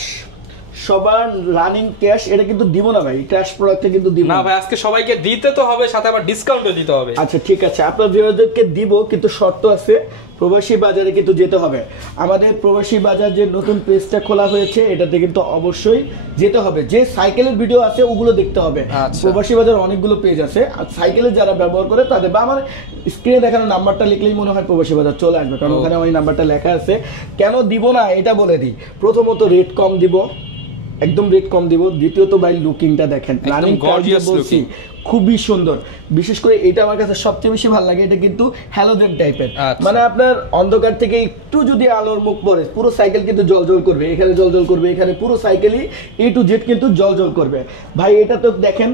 সবার রানিং ক্যাশ, এটা কিন্তু দিব না ভাই, ক্র্যাশ প্রোডাক্টে কিন্তু দিব না ভাই, আজকে সবাইকে দিতে তো হবে, সাথে আবার ডিসকাউন্টও দিতে হবে। আচ্ছা ঠিক আছে, আপনার ভিউয়ারদেরকে দিব, কিন্তু শর্ত আছে, প্রবাসী বাজারে কিন্তু যেতে হবে। আমাদের প্রবাসী বাজার যে নতুন পেজটা খোলা হয়েছে, এটাতে কিন্তু অবশ্যই যেতে হবে। যে সাইকেলের ভিডিও আছে ওগুলো দেখতে হবে। প্রবাসী বাজার অনেকগুলো পেজ আছে, আর সাইকেলের যারা ব্যবহার করে তাদের, বা আমার স্ক্রিনে দেখানো নাম্বারটা লিখলেই মনে হয় প্রবাসী বাজার চলে আসবে, কারণ ওখানে আমার নাম্বারটা লেখা আছে। কেন দিব না এটা বলে দিই। প্রথমত রেট কম দিব, একদম রেট কম দিব। দ্বিতীয়ত ভাই লুকিংটা দেখেন, রানিং গর্জিয়াস লুকিং, খুবই সুন্দর। বিশেষ করে এটা আমার কাছে সবচেয়ে বেশি ভালো লাগে, এটা কিন্তু হ্যালোজেন টাইপের, মানে আপনার অন্ধকার থেকে একটু যদি আলোর মুখ পড়ে পুরো সাইকেল কিন্তু জলজল করবে, এখানে জলজল করবে, এখানে পুরো সাইকেলই A to Z কিন্তু জলজল করবে। ভাই এটা তো দেখেন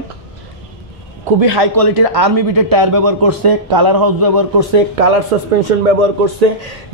খুবই হাই কোয়ালিটির আর্মি বিটের টায়ার ব্যবহার করছে, কালার হাউস ব্যবহার করছে, কালার সাসপেনশন ব্যবহার করছে।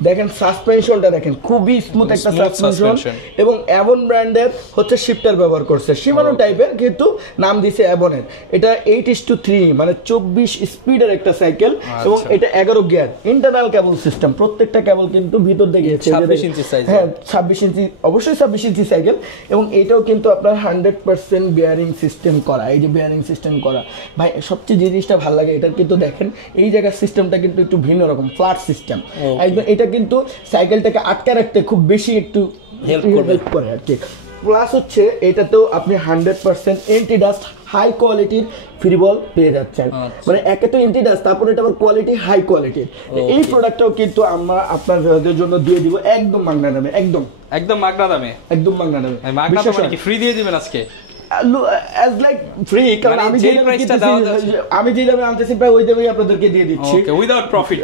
দেখেন সাসপেনশনটা দেখেন, খুবই স্মুথ একটা সাসপেনশন, এবং অ্যাবন ব্র্যান্ডের হচ্ছে শিফটার ব্যবহার করছে, শিমানো টাইপের, কিন্তু নাম দিছে অ্যাবনের। এটা 8:3, মানে 24 স্পিডের একটা সাইকেল, এবং এটা 11 গিয়ার, ইন্টারনাল কেবল সিস্টেম, প্রত্যেকটা কেবল কিন্তু ভিতর দিকে গেছে। 26 ইঞ্চি সাইজ, হ্যাঁ 26 ইঞ্চি, অবশ্যই 26 ইঞ্চি সাইকেল। এবং এটাও কিন্তু আপনার 100% বিয়ারিং সিস্টেম করা, এই যে বিয়ারিং সিস্টেম করা। ভাই সবচেয়ে যে জিনিসটা ভালো লাগে এটার কিন্তু দেখেন এই জায়গার সিস্টেমটা কিন্তু একটু ভিন্ন রকম, ফ্ল্যাট সিস্টেম। একদম এটা কিন্তু সাইকেলটাকে আটকে রাখতে খুব বেশি একটু হেল্প করে আর কি। প্লাস হচ্ছে এটাতেও আপনি 100% এন্টি ডাস্ট হাই কোয়ালিটির ফ্রি বল পেয়ে যাচ্ছেন। মানে একে তো এন্টিডাস, তারপর এটা আবার কোয়ালিটি হাই কোয়ালিটির। এই প্রোডাক্টটাও কিন্তু আমরা আপনাদের জন্য দিয়ে দিব একদম মাগনা দামে, একদম মাগনা দামে, একদম মাগনা দামে। মাগনা মানে কি ফ্রি দিয়ে দিবেন আজকে? as like free, কারণ আমি যে দামে আনতেছি প্রায় ওই দামেই আপনাদেরকে দিয়ে দিচ্ছি, ওকে, উইদাউট প্রফিট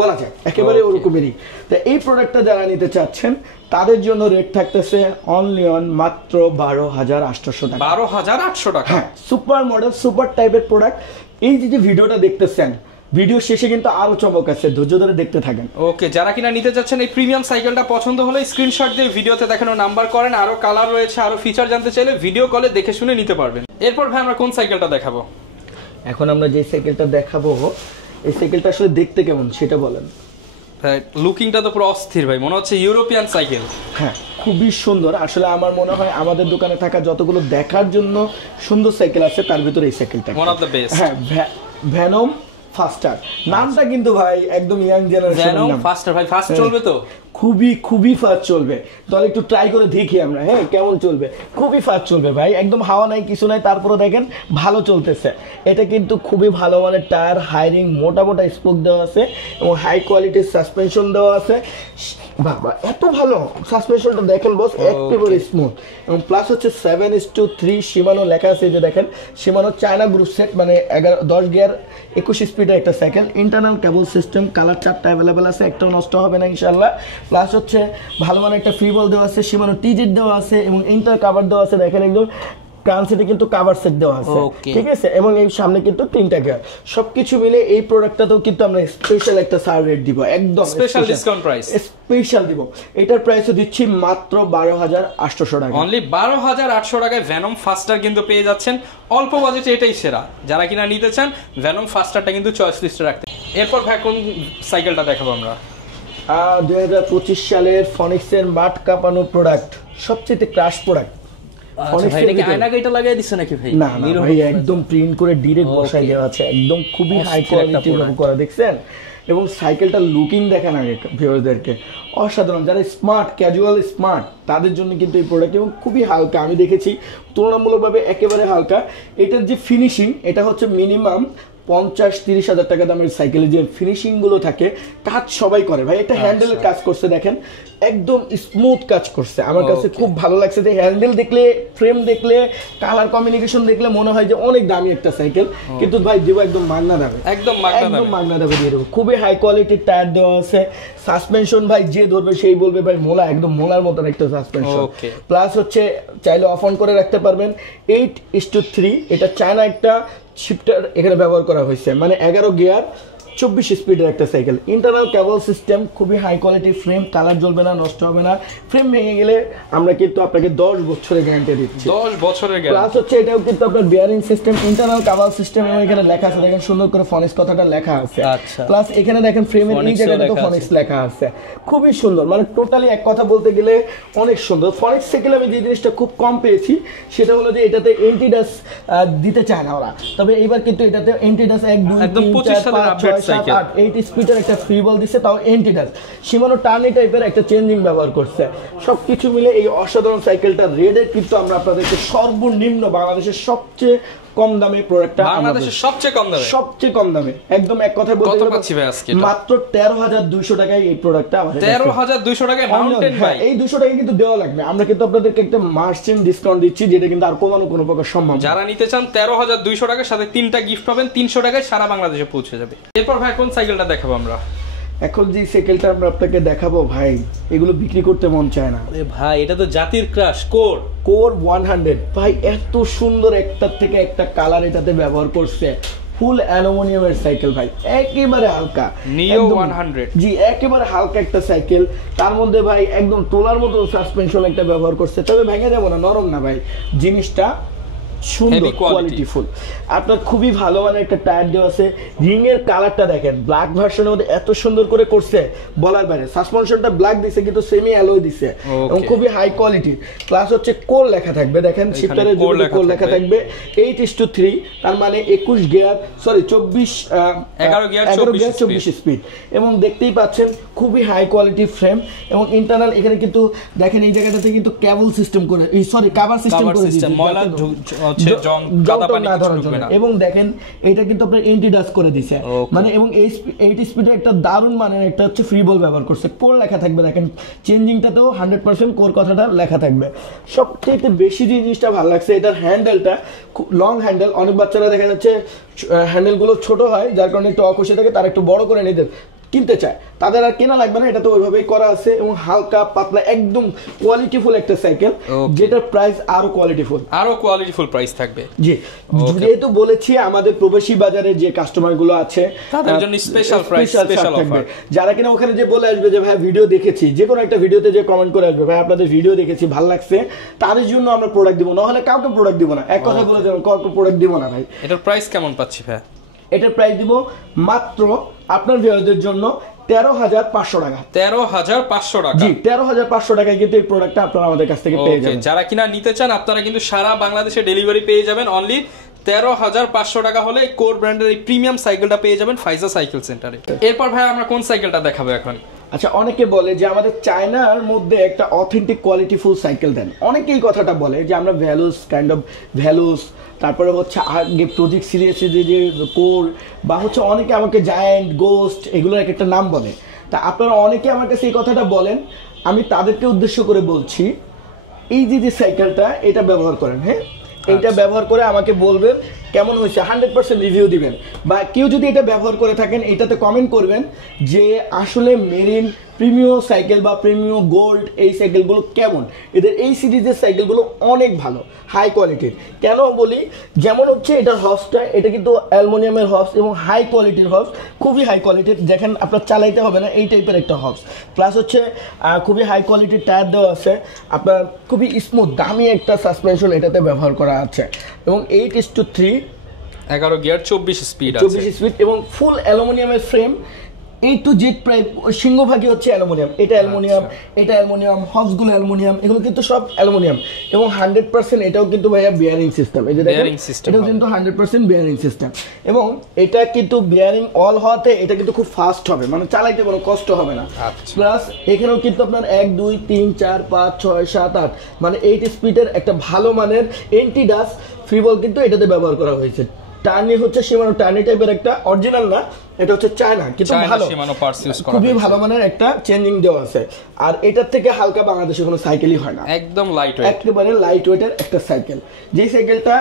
বলা যায়, একেবারে ওরকমই। তো এই প্রোডাক্টটা যারা নিতে চাচ্ছেন তাদের জন্য রেট থাকতেছে অনলি অন মাত্র 12,800 টাকা। 12,800 টাকা, হ্যাঁ, সুপার মডেল সুপার টাইপের প্রোডাক্ট। এই যে ভিডিওটা দেখতেছেন, ভিডিও শেষে কিন্তু আরো চমক আছে, ধৈর্য ধরে দেখতে থাকেন। ওকে, যারা কিনা নিতে চাচ্ছেন এই প্রিমিয়াম সাইকেলটা, পছন্দ হলে স্ক্রিনশট দিয়ে ভিডিওতে দেখানো নাম্বার করেন। আরো কালার রয়েছে, আরো ফিচার জানতে চাইলে ভিডিও কলে দেখে শুনে নিতে পারবেন। এরপর ভাই আমরা কোন সাইকেলটা দেখাবো? এখন আমরা যে সাইকেলটা দেখাবো, এই সাইকেলটা আসলে দেখতে কেমন সেটা বলেন। লুকিংটা তো পুরো অস্থির ভাই, মনে হচ্ছে ইউরোপিয়ান সাইকেল। হ্যাঁ, খুবই সুন্দর। আসলে আমার মনে হয় আমাদের দোকানে থাকা যতগুলো দেখার জন্য সুন্দর সাইকেল আছে তার ভিতরে এই সাইকেলটা ওয়ান অফ দ্য বেস্ট। হ্যাঁ, ভ্যানম ফাস্টার নামটা কিন্তু ভাই একদম ইয়াং জেনারেশনের নাম। ভ্যানম ফাস্টার ভাই, ফাস্ট চলবে তো? খুবই ফাস্ট চলবে। তাহলে একটু ট্রাই করে দেখি আমরা, হ্যাঁ কেমন চলবে। খুবই ফাস্ট চলবে ভাই, একদম হাওয়া নাই কিছু নাই, তারপরে দেখেন ভালো চলতেছে। এটা কিন্তু খুবই ভালো মানের টায়ার, হাইরিং, মোটা স্পোক দেওয়া আছে এবং হাই কোয়ালিটির সাসপেনশন দেওয়া আছে। বাবা এত ভালো সাসপেনশনটা দেখেন বস, একেবারে স্মুথ। এবং প্লাস হচ্ছে 7:3 শিমানো লেখা আছে, যে দেখেন শিমানো চায়না গ্রুপ সেট, মানে 10 গিয়ার 21 স্পিডের একটা সাইকেল। ইন্টারনাল কেবল সিস্টেম, কালার 4টা অ্যাভেলেবেল আছে, একটাও নষ্ট হবে না ইনশাল্লাহ। প্লাস হচ্ছে ভালো মানে একটা ফ্রি বল দেওয়া আছে, শিমানো টিজেট দেওয়া আছে এবং ইন্টার কাভার দেওয়া আছে। দেখেন একদম ট্রান্সিটে কিন্তু কভার সেট দেওয়া আছে, ঠিক আছে। এবং এই সামনে কিন্তু 3টা গিয়ার। সবকিছু মিলে এই প্রোডাক্টটাতেও কিন্তু আমরা স্পেশাল একটা সার রেট দিব, একদম স্পেশাল ডিসকাউন্ট প্রাইস, স্পেশাল দিব। এটার প্রাইসও দিচ্ছি মাত্র 12,800 টাকা। অনলি 12,800 টাকায় ভ্যানম ফাস্টার কিন্তু পেয়ে যাচ্ছেন। অল্প বাজেটে এটাই সেরা। যারা কিনা নিতে চান ভ্যানম ফাস্টারটা কিন্তু চয়েস লিস্টে রাখতে। এরপর ভাই কোন সাইকেলটা দেখাবো আমরা? 2025 সালের ফনিক্সের মাঠ কাঁপানো প্রোডাক্ট, সবচেয়ে ক্রাশ প্রোডাক্ট। না ভাই, একদম প্রিন্ট করে ডাইরেক্ট বসাই দেওয়া আছে, একদম খুবই হাই কোয়ালিটি করা, দেখছেন। এবং সাইকেলটা লুকিং দেখেন আগে ভিউয়ারদেরকে, অসাধারণ। যারা স্মার্ট, ক্যাজুয়াল স্মার্ট, তাদের জন্য কিন্তু এই প্রোডাক্ট। এবং খুবই হালকা, আমি দেখেছি তুলনামূলকভাবে একেবারে হালকা। এটার যে ফিনিশিং, এটা হচ্ছে মিনিমাম 50-30 হাজার টাকা দামের সাইকেলের যে ফিনিশিং গুলো থাকে, কাজ সবাই করে ভাই। একটা হ্যান্ডেলের কাজ করছে দেখেন, একদম স্মুথ কাজ করছে। আমার কাছে খুব ভালো লাগছে যে হ্যান্ডেল দেখলে, ফ্রেম দেখলে, কালার কমিউনিকেশন দেখলে মনে হয় যে অনেক দামি একটা সাইকেল, কিন্তু ভাই দিব একদম মাগনা দামে, একদম মাগনা দামে দিয়ে দেবো। খুবই হাই কোয়ালিটির টায়ার দেওয়া আছে। সাসপেনশন ভাই যে ধরবে সেই বলবে ভাই মোলা, একদম মোলার মতন একটা সাসপেনশন। প্লাস হচ্ছে চাইলে অফ অন করে রাখতে পারবেন। 8:3 এটা চায়না একটা শিফটার এখানে ব্যবহার করা হয়েছে, মানে 11 গিয়ার 24 স্পিডের একটা সাইকেল। ইন্টারনাল কেবল সিস্টেম, খুবই হাই কোয়ালিটি ফ্রেম, কালার জ্বলবে না, নষ্ট হবে না। ফ্রেম ভেঙে গেলে আমরা কিন্তু আপনাকে 10 বছরের গ্যারান্টি দিচ্ছি, 10 বছরের গ্যারান্টি। প্লাস হচ্ছে এটাও কিন্তু আপনার বিয়ারিং সিস্টেম, ইন্টারনাল কেবল সিস্টেম, এবং এখানে লেখা আছে দেখেন সুন্দর করে ফনিক্স কথাটা লেখা আছে। প্লাস এখানে দেখেন ফ্রেমের এই জায়গাটাতে ফনিক্স লেখা আছে, খুবই সুন্দর। মানে টোটালি এক কথা বলতে গেলে অনেক সুন্দর। ফনিক্স সাইকেল আমি যে জিনিসটা খুব কম পেয়েছি সেটা হলো যে এটাতে এন্টিডাস দিতে চায় না ওরা, তবে এবার কিন্তু এটাতে এন্টিডাস 1 2 3 4 5 6 7 8 8 স্পিডের একটা ফ্রি বল দিচ্ছে, তাও এন্টিডাস। শিমানো টার্নি টাইপের একটা চেঞ্জিং ব্যবহার করছে। সবকিছু মিলে এই অসাধারণ সাইকেলটা রেডে কিন্তু আমরা আপনাদেরকে সর্বনিম্ন বাংলাদেশের সবচেয়ে কম দামে প্রোডাক্টটা, বাংলাদেশের সবচেয়ে কম দামে একদম এক কথা বলতে গেলে মাত্র 13,200 টাকায় এই প্রোডাক্টটা আমাদের 13,200 টাকায় মাউন্টেন বাইক। এই 200 টাকা কিন্তু দেওয়া লাগবে, আমরা কিন্তু আপনাদেরকে একটা মার্চেন্ট ডিসকাউন্ট দিচ্ছি, যেটা কিন্তু আর কমানো কোনো প্রকার সম্ভব। যারা নিতে চান 13,200 টাকার সাথে 3টা গিফট পাবেন, 300 টাকায় সারা বাংলাদেশে পৌঁছে যাবে। এরপর ভাই কোন সাইকেলটা দেখাবো আমরা? এখন যে সাইকেলটা আমরা আপনাকে দেখাবো ভাই, এগুলো বিক্রি করতে মন চায় না ভাই। এটা তো জাতির ক্রাশ, কোর 100 ভাই। এত সুন্দর একটার থেকে একটা কালার এটাতে ব্যবহার করছে। ফুল অ্যালুমিনিয়ামের সাইকেল ভাই, একেবারে হালকা, নিও 100 জি, একেবারে হালকা একটা সাইকেল। তার মধ্যে ভাই একদম তোলার মতো সাসপেনশন একটা ব্যবহার করছে, তবে ভেঙে যাবো না, নরম না ভাই জিনিসটা, সুন্দর কোয়ালিটিফুল। আপনার খুবই ভালো মানে একটা টায়ার দেওয়া আছে। রিং এর কালারটা দেখেন, ব্ল্যাক ভার্সনের মধ্যে এত সুন্দর করে করছে বলার বাইরে। সাসপেনশনটা ব্ল্যাক দিছে কিন্তু সেমি অ্যালয় দিছে এবং খুবই হাই কোয়ালিটি। প্লাস হচ্ছে কোর লেখা থাকবে, দেখেন শিফটারের জন্য কোর লেখা থাকবে। 8:3 তার মানে 21 গিয়ার, সরি 11 গিয়ার 24 স্পিড। এবং দেখতেই পাচ্ছেন খুবই হাই কোয়ালিটি ফ্রেম এবং ইন্টারনাল এখানে কিন্তু দেখেন এই জায়গাটাতে কিন্তু কেবল সিস্টেম করে, সরি কভার সিস্টেম করে দিয়েছে, হচ্ছে জং কাদা পানি কিছু ঢুকবে না। এবং দেখেন এটা কিন্তু আপনার এন্টি ডাস্ট করে দিয়েছে, মানে এবং 8 স্পিডের একটা দারুণ মানের একটা হচ্ছে ফ্রি বল ব্যবহার করছে। কোর লেখা থাকবে, দেখেন চেঞ্জিংটাতেও 100% কোর কথাটা লেখা থাকবে। সবচেয়ে বেশি যে জিনিসটা ভালো লাগছে, এটার হ্যান্ডেলটা লং হ্যান্ডেল। অনেক বাচ্চারা দেখা যাচ্ছে হ্যান্ডেলগুলো ছোট হয়, যার কারণে একটু অকুশে থাকে, তারা একটু বড় করে নিতে কিনতে চায়, তাদের আর কেনা লাগবে না। এটা তো ওইভাবেই করা আছে এবং হালকা পাতলা একদম কোয়ালিটিফুল একটা সাইকেল, যেটার প্রাইস আরো কোয়ালিটিফুল প্রাইস থাকবে। জি, যেহেতু বলেছি আমাদের প্রবাসী বাজারে যে কাস্টমার গুলো আছে তাদের জন্য স্পেশাল প্রাইস, স্পেশাল অফার। যারা কিনা ওখানে যে বলে আসবে যে ভাই ভিডিও দেখেছি, যে কোনো একটা ভিডিওতে যে কমেন্ট করে আসবে ভাই আপনাদের ভিডিও দেখেছি ভালো লাগছে, তাদের জন্য আমরা প্রোডাক্ট দিব, না হলে কাউকে প্রোডাক্ট দিব না। এক কথা বলে দেবেন, কাউকে প্রোডাক্ট দিব না ভাই। এটার প্রাইস কেমন পাচ্ছি ভাই? এটার প্রাইস দিব মাত্র আপনার ভিউয়ারদের জন্য 13,500 টাকা। 13,500 টাকা? জি, 13,500 টাকায় কিন্তু এই প্রোডাক্টটা আপনারা আমাদের কাছ থেকে পেয়ে যাবেন। যারা কিনা নিতে চান আপনারা কিন্তু সারা বাংলাদেশে ডেলিভারি পেয়ে যাবেন। অনলি 13,500 টাকা হলে কোর ব্র্যান্ডের এই প্রিমিয়াম সাইকেলটা পেয়ে যাবেন ফাইজা সাইকেল সেন্টারে। এরপর ভাই আমরা কোন সাইকেলটা দেখাবো এখন? আচ্ছা, অনেকে বলে যে আমাদের চায়নার মধ্যে একটা অথেন্টিক কোয়ালিটিফুল সাইকেল দেন। অনেকেই কথাটা বলে যে আমরা ভ্যালুস তারপরে হচ্ছে আগে প্রজেক্ট সিরিজের যে কোর বা হচ্ছে অনেকে আমাকে জায়ান্ট, গোস্ট এগুলোর এক একটা নাম বলে। তা আপনারা অনেকে আমার কাছে এই কথাটা বলেন, আমি তাদেরকে উদ্দেশ্য করে বলছি এই যে সাইকেলটা এটা ব্যবহার করেন। হ্যাঁ, এইটা ব্যবহার করে আমাকে বলবেন কেমন হয়েছে, 100% রিভিউ দিবেন। বা কেউ যদি এটা ব্যবহার করে থাকেন এটাতে কমেন্ট করবেন যে আসলে মেরিন প্রিমিয়াম সাইকেল বা প্রিমিয়াম গোল্ড এই সাইকেলগুলো কেমন, এদের এই সিরিজের সাইকেলগুলো অনেক ভালো, হাই কোয়ালিটির। কেন বলি, যেমন হচ্ছে এটার হর্সটা, এটা কিন্তু অ্যালুমিনিয়ামের হর্স এবং হাই কোয়ালিটির হর্স, খুবই হাই কোয়ালিটির। দেখেন আপনার চালাইতে হবে না, এই টাইপের একটা হর্স। প্লাস হচ্ছে খুবই হাই কোয়ালিটির টায়ার দেওয়া আছে, আপনার খুবই স্মুথ দামি একটা সাসপেনশন এটাতে ব্যবহার করা আছে এবং 8:3 11 গিয়ার 24 স্পিড এবং ফুল অ্যালুমিনিয়ামের ফ্রেম। এই টু জেড প্রায় সিংহভাগই হচ্ছে অ্যালুমিনিয়াম। এটা অ্যালুমিনিয়াম, হর্সগুলো অ্যালুমিনিয়াম, এগুলো কিন্তু সব অ্যালুমিনিয়াম এবং 100% এটাও কিন্তু ভাইয়া বিয়ারিং সিস্টেম। এই যে দেখেন এটাও কিন্তু 100% বিয়ারিং সিস্টেম এবং এটা কিন্তু বিয়ারিং অল হওয়াতে এটা কিন্তু খুব ফাস্ট হবে, মানে চালাইতে কোনো কষ্ট হবে না। প্লাস এখানেও কিন্তু আপনার 1 2 3 4 5 6 7 8 মানে 8 স্পিডের একটা ভালো মানের এন্টি ডাস্ট ফ্রি বল কিন্তু এটাতে ব্যবহার করা হয়েছে। টার্নি হচ্ছে শিমানো টার্নি টাইপের একটা, অরিজিনাল না, এটা হচ্ছে চায়না কিন্তু ভালো, খুবই ভালো মানের একটা চেঞ্জিং দেওয়া আছে। আর এটার থেকে হালকা বাংলাদেশে কোনো সাইকেলই হয় না, একদম লাইট ওয়েট, একেবারে লাইট ওয়েটের একটা সাইকেল। যে সাইকেলটা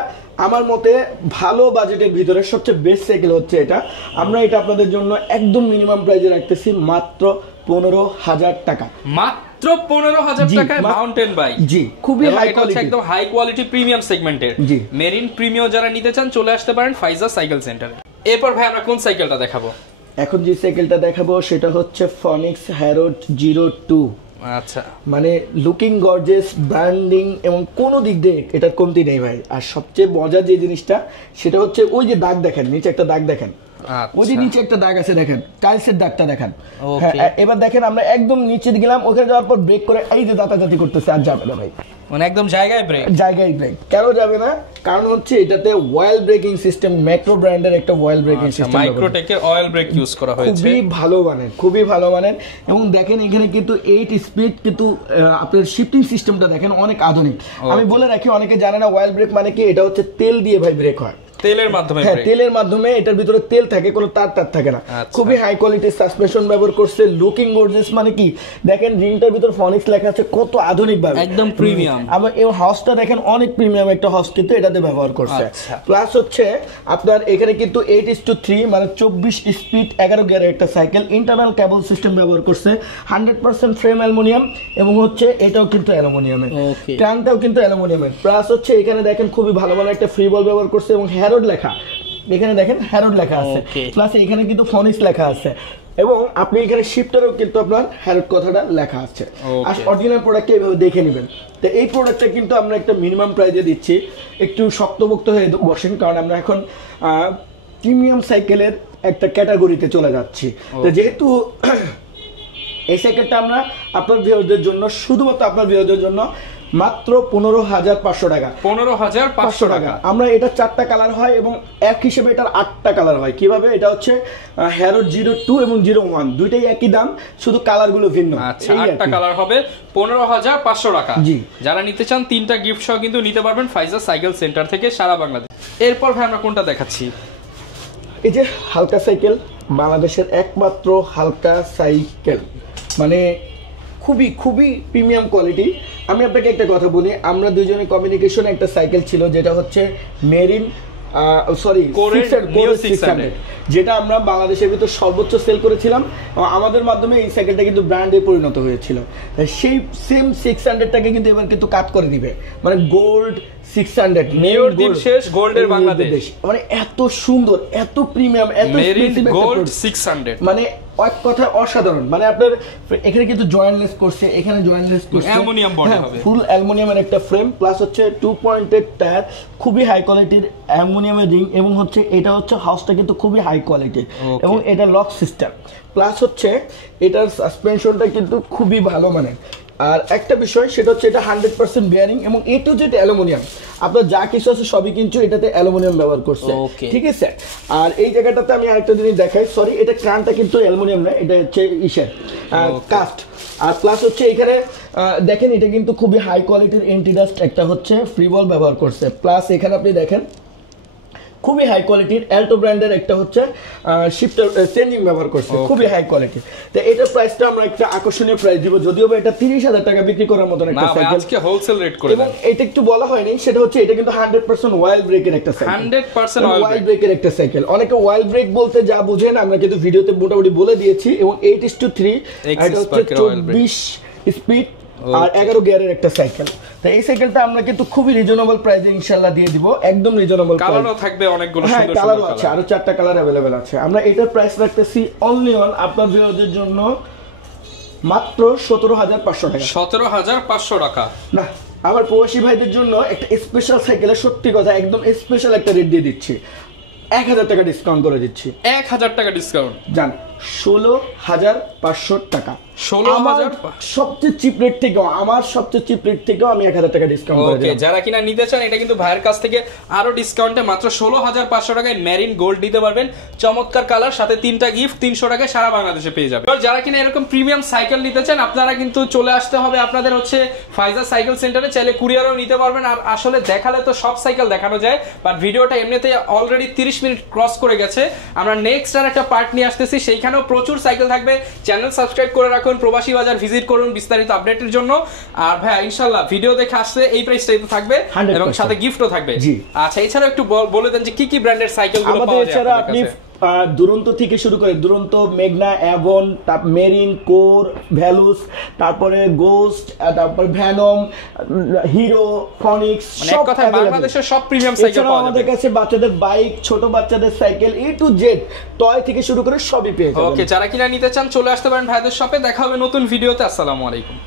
আমার মতে ভালো বাজেটের ভিতরে সবচেয়ে বেস্ট সাইকেল হচ্ছে এটা। আমরা এটা আপনাদের জন্য একদম মিনিমাম প্রাইসে রাখতেছি মাত্র 15,000 টাকা। মাত্র 15,000 টাকায় মাউন্টেন বাইক। জি, খুবই হাই কোয়ালিটি, একদম হাই কোয়ালিটি প্রিমিয়াম সেগমেন্টের। জি, মেরিন প্রিমিয়াম যারা নিতে চান চলে আসতে পারেন ফাইজা সাইকেল সেন্টারে। এরপর ভাই আমরা কোন সাইকেলটা দেখাবো? এখন যে সাইকেলটা দেখাবো সেটা হচ্ছে ফনিক্স হ্যারোড 02। আচ্ছা, মানে লুকিং গর্জিয়াস, ব্র্যান্ডিং এবং কোনো দিক দিয়ে এটার কমতি নেই ভাই। আর সবচেয়ে মজার যে জিনিসটা সেটা হচ্ছে ওই যে দাগ দেখেন, নিচে একটা দাগ দেখেন, ওই যে নিচে একটা দাগ আছে দেখেন, টাইলসের দাগটা দেখেন। হ্যাঁ, এবার দেখেন আমরা একদম নিচে গেলাম, ওখানে যাওয়ার পর ব্রেক করে এই যে দাঁতাদাতি করতেছে, আর যাবে না ভাই, মানে একদম জায়গায় ব্রেক। কেন যাবে না? কারণ হচ্ছে এটাতে অয়েল ব্রেকিং সিস্টেম, ম্যাক্রো ব্র্যান্ডের একটা অয়েল ব্রেকিং সিস্টেম, মাইক্রোটেকের অয়েল ব্রেক ইউজ করা হয়েছে, খুবই ভালো মানের। এবং দেখেন এখানে কিন্তু 8 স্পিড, কিন্তু আপনার শিফটিং সিস্টেমটা দেখেন অনেক আধুনিক। আমি বলে রাখি, অনেকে জানে না অয়েল ব্রেক মানে কি। এটা হচ্ছে তেল দিয়ে ভাই ব্রেক হয়, তেলের মাধ্যমে। হ্যাঁ, তেলের মাধ্যমে, এটার ভিতরে তেল থাকে, কোনো তার থাকে না। খুবই হাই কোয়ালিটির সাসপেনশন ব্যবহার করছে। লুকিং গর্জিয়াস মানে কি, দেখেন রিংটার ভিতর ফনিক্স লেখা আছে, কত আধুনিক ভাবে, একদম প্রিমিয়াম। আবার এই হাউসটা দেখেন অনেক প্রিমিয়াম একটা হাউস কিন্তু এটাতে ব্যবহার করছে। প্লাস হচ্ছে আপনার এখানে কিন্তু 8:3 মানে 24 স্পিড 11 গিয়ারের একটা সাইকেল, ইন্টারনাল কেবল সিস্টেম ব্যবহার করছে, 100% ফ্রেম অ্যালুমিনিয়াম এবং হচ্ছে এটাও কিন্তু অ্যালুমিনিয়ামের, ট্যাঙ্কটাও কিন্তু অ্যালুমিনিয়ামের। প্লাস হচ্ছে এখানে দেখেন খুবই ভালো একটা ফ্রি বল ব্যবহার করছে এবং হ্যারোড লেখা, এখানে দেখেন হ্যারোড লেখা আছে, প্লাস এখানে কিন্তু ফনিক্স লেখা আছে এবং আপনি এখানে শিফটারও কিন্তু আপনার হ্যারোড কথাটা লেখা আছে। আর অরিজিনাল প্রোডাক্টকে এইভাবে দেখে নেবেন। তো এই প্রোডাক্টটা কিন্তু আমরা একটা মিনিমাম প্রাইসে দিচ্ছি, একটু শক্তভক্ত হয়ে বসেন, কারণ আমরা এখন প্রিমিয়াম সাইকেলের একটা ক্যাটাগরিতে চলে যাচ্ছি। তো যেহেতু এই সাইকেলটা আমরা আপনার ভিউয়ারদের জন্য, শুধুমাত্র আপনার ভিউয়ারদের জন্য মাত্র 15,500 টাকা। 15,500 টাকা। আমরা এটা 4টা কালার হয় এবং এক হিসেবে এটার 8টা কালার হয়। কিভাবে? এটা হচ্ছে হেরো 02 এবং 01 দুইটাই একই দাম, শুধু কালারগুলো ভিন্ন। আচ্ছা, 8টা কালার হবে 15,500 টাকা। জি, যারা নিতে চান 3টা গিফট সহ কিন্তু নিতে পারবেন ফাইজা সাইকেল সেন্টার থেকে সারা বাংলাদেশ। এরপর ভাই আমরা কোনটা দেখাচ্ছি? এই যে হালকা সাইকেল, বাংলাদেশের একমাত্র হালকা সাইকেল, মানে খুবই খুবই প্রিমিয়াম কোয়ালিটি। আমি আপনাকে একটা কথা বলি, আমরা দুজনে কমিউনিকেশনে একটা সাইকেল ছিল যেটা হচ্ছে মেরিন যেটা আমরা বাংলাদেশের ভিতর সর্বোচ্চ সেল করেছিলাম। আমাদের মাধ্যমে এই সাইকেলটা কিন্তু ব্র্যান্ডে পরিণত হয়েছিল। সেই সেম 600টাকে কিন্তু এবার কিন্তু কাট করে দিবে, মানে গোল্ড 600, নিউর দিন শেষ গোল্ডের বাংলাদেশ। মানে এত সুন্দর, এত প্রিমিয়াম, এত গোল্ড 600, মানে এক কথা অসাধারণ। মানে আপনার এখানে কিন্তু জয়েন্টলেস করছে, এখানে জয়েন্টলেস করছে, অ্যালুমিনিয়াম বডি হবে, ফুল অ্যালুমিনিয়ামের একটা ফ্রেম, প্লাস হচ্ছে 2 পয়েন্টেড টায়ার, খুবই হাই কোয়ালিটির অ্যালুমিনিয়ামের রিং, এবং হচ্ছে এটা হচ্ছে হাউসটা কিন্তু খুবই হাই কোয়ালিটি, এবং এটা লক সিস্টেম, প্লাস হচ্ছে এটার সাসপেনশনটা কিন্তু খুবই ভালো মানের। আর একটা বিষয় সেটা হচ্ছে এটা 100% বেয়ারিং এবং A to Z অ্যালুমিনিয়াম। আপনার যা কিছু আছে সবই কিন্তু এটাতে অ্যালুমিনিয়াম ব্যবহার করছে, ঠিক আছে। আর এই জায়গাটাতে আমি আরেকটা জিনিস দেখাই, সরি, এটা ক্রানটা কিন্তু অ্যালুমিনিয়াম না, এটা হচ্ছে ইসের কাস্ট। আর প্লাস হচ্ছে এখানে দেখেন এটা কিন্তু খুবই হাই কোয়ালিটির এন্টিডাস্ট একটা হচ্ছে ফ্রি বল ব্যবহার করছে, প্লাস এখানে আপনি দেখেন খুবই হাই কোয়ালিটির অ্যাল্টো ব্র্যান্ডের একটা হচ্ছে শিফটার চেঞ্জিং ব্যবহার করছে, খুবই হাই কোয়ালিটি। তো এটার প্রাইসটা আমরা একটা আকর্ষণীয় প্রাইস দিব, যদিও এটা 30,000 টাকা বিক্রি করার মতন একটা সাইকেল, আজকে হোলসেল রেট করে এবং এটা একটু বলা হয়নি, সেটা হচ্ছে এটা কিন্তু 100% ওয়াইল ব্রেকের একটা সাইকেল, 100% ওয়াইল ব্রেকের একটা সাইকেল। অনেকে ওয়াইল ব্রেক বলতে যা বুঝেন আমরা কিন্তু ভিডিওতে মোটামুটি বলে দিয়েছি, এবং 8:3 এটা হচ্ছে 24 স্পিড আর 11 গিয়ারের একটা সাইকেল। তো এই সাইকেলটা আমরা কিন্তু খুবই রিজনেবল প্রাইসে ইনশাআল্লাহ দিয়ে দিব, একদম রিজনেবল প্রাইস। কালারও থাকবে অনেকগুলো সুন্দর সুন্দর কালারও আছে, আরো 4টা কালার अवेलेबल আছে। আমরা এটার প্রাইস রাখতেছি অনলি অন আপনার ভিউয়ারদের জন্য মাত্র 17,500 টাকা। 17,500 টাকা না, আমার প্রবাসী ভাইদের জন্য একটা স্পেশাল সাইকেলে সত্যি কথা একদম স্পেশাল একটা রেট দিয়ে দিচ্ছি, 1,000 টাকা ডিসকাউন্ট করে দিচ্ছি। 1,000 টাকা ডিসকাউন্ট জান, 16,500 টাকা। 16,000 সবচেয়ে চিপ রেট থেকেও, আমার সবচেয়ে চিপ রেট থেকেও আমি 1,000 টাকা ডিসকাউন্ট করে দিলাম। যারা কিনা নিতে চান এটা কিন্তু ভাইয়ের কাছ থেকে আরো ডিসকাউন্টে মাত্র 16,500 টাকায় মেরিন গোল্ড নিতে পারবেন, চমৎকার কালার, সাথে 3টা গিফট 300 টাকায় সারা বাংলাদেশে পেয়ে যাবেন। আর যারা কিনা এরকম প্রিমিয়াম সাইকেল নিতে চান আপনারা কিন্তু চলে আসতে হবে আপনাদের হচ্ছে ফাইজা সাইকেল সেন্টারে, চাইলে কুরিয়ারও নিতে পারবেন। আর আসলে দেখালে তো সব সাইকেল দেখানো যায়, বাট ভিডিওটা এমনিতেই অলরেডি 30 মিনিট ক্রস করে গেছে। আমরা নেক্সট আর একটা পার্ট নিয়ে আসতেছি, সেইখানেও প্রচুর সাইকেল থাকবে। চ্যানেল সাবস্ক্রাইব করে রাখুন, প্রবাসী বাজার ভিজিট করুন বিস্তারিত আপডেটের জন্য। আর ভাই ইনশাআল্লাহ ভিডিও দেখে আসলে এই প্রাইসটাই তো থাকবে এবং সাথে গিফটও থাকবে। আচ্ছা, এছাড়া একটু বলে দেন যে কি কি ব্র্যান্ডের সাইকেলগুলো পাওয়া যায় আপনাদের কাছে? দুরন্ত থেকে শুরু করে দুরন্ত, মেঘনা, অ্যাভন, মেরিন, কোর, ভ্যালুস, তারপরে গোস্ট, তারপর ভ্যানম, হিরো, ফনিক্স, সব কথায় বাংলাদেশের সব প্রিমিয়াম সাইকেল পাওয়া যাবে। আমাদের কাছে বাচ্চাদের বাইক, ছোট বাচ্চাদের cycle, A to Z toy থেকে শুরু করে সবই পেয়ে যাবেন। ওকে, যারা কিনা নিতে চান চলে আসতে পারেন ভাইদের শপে। দেখা হবে নতুন ভিডিওতে। আসসালামু আলাইকুম।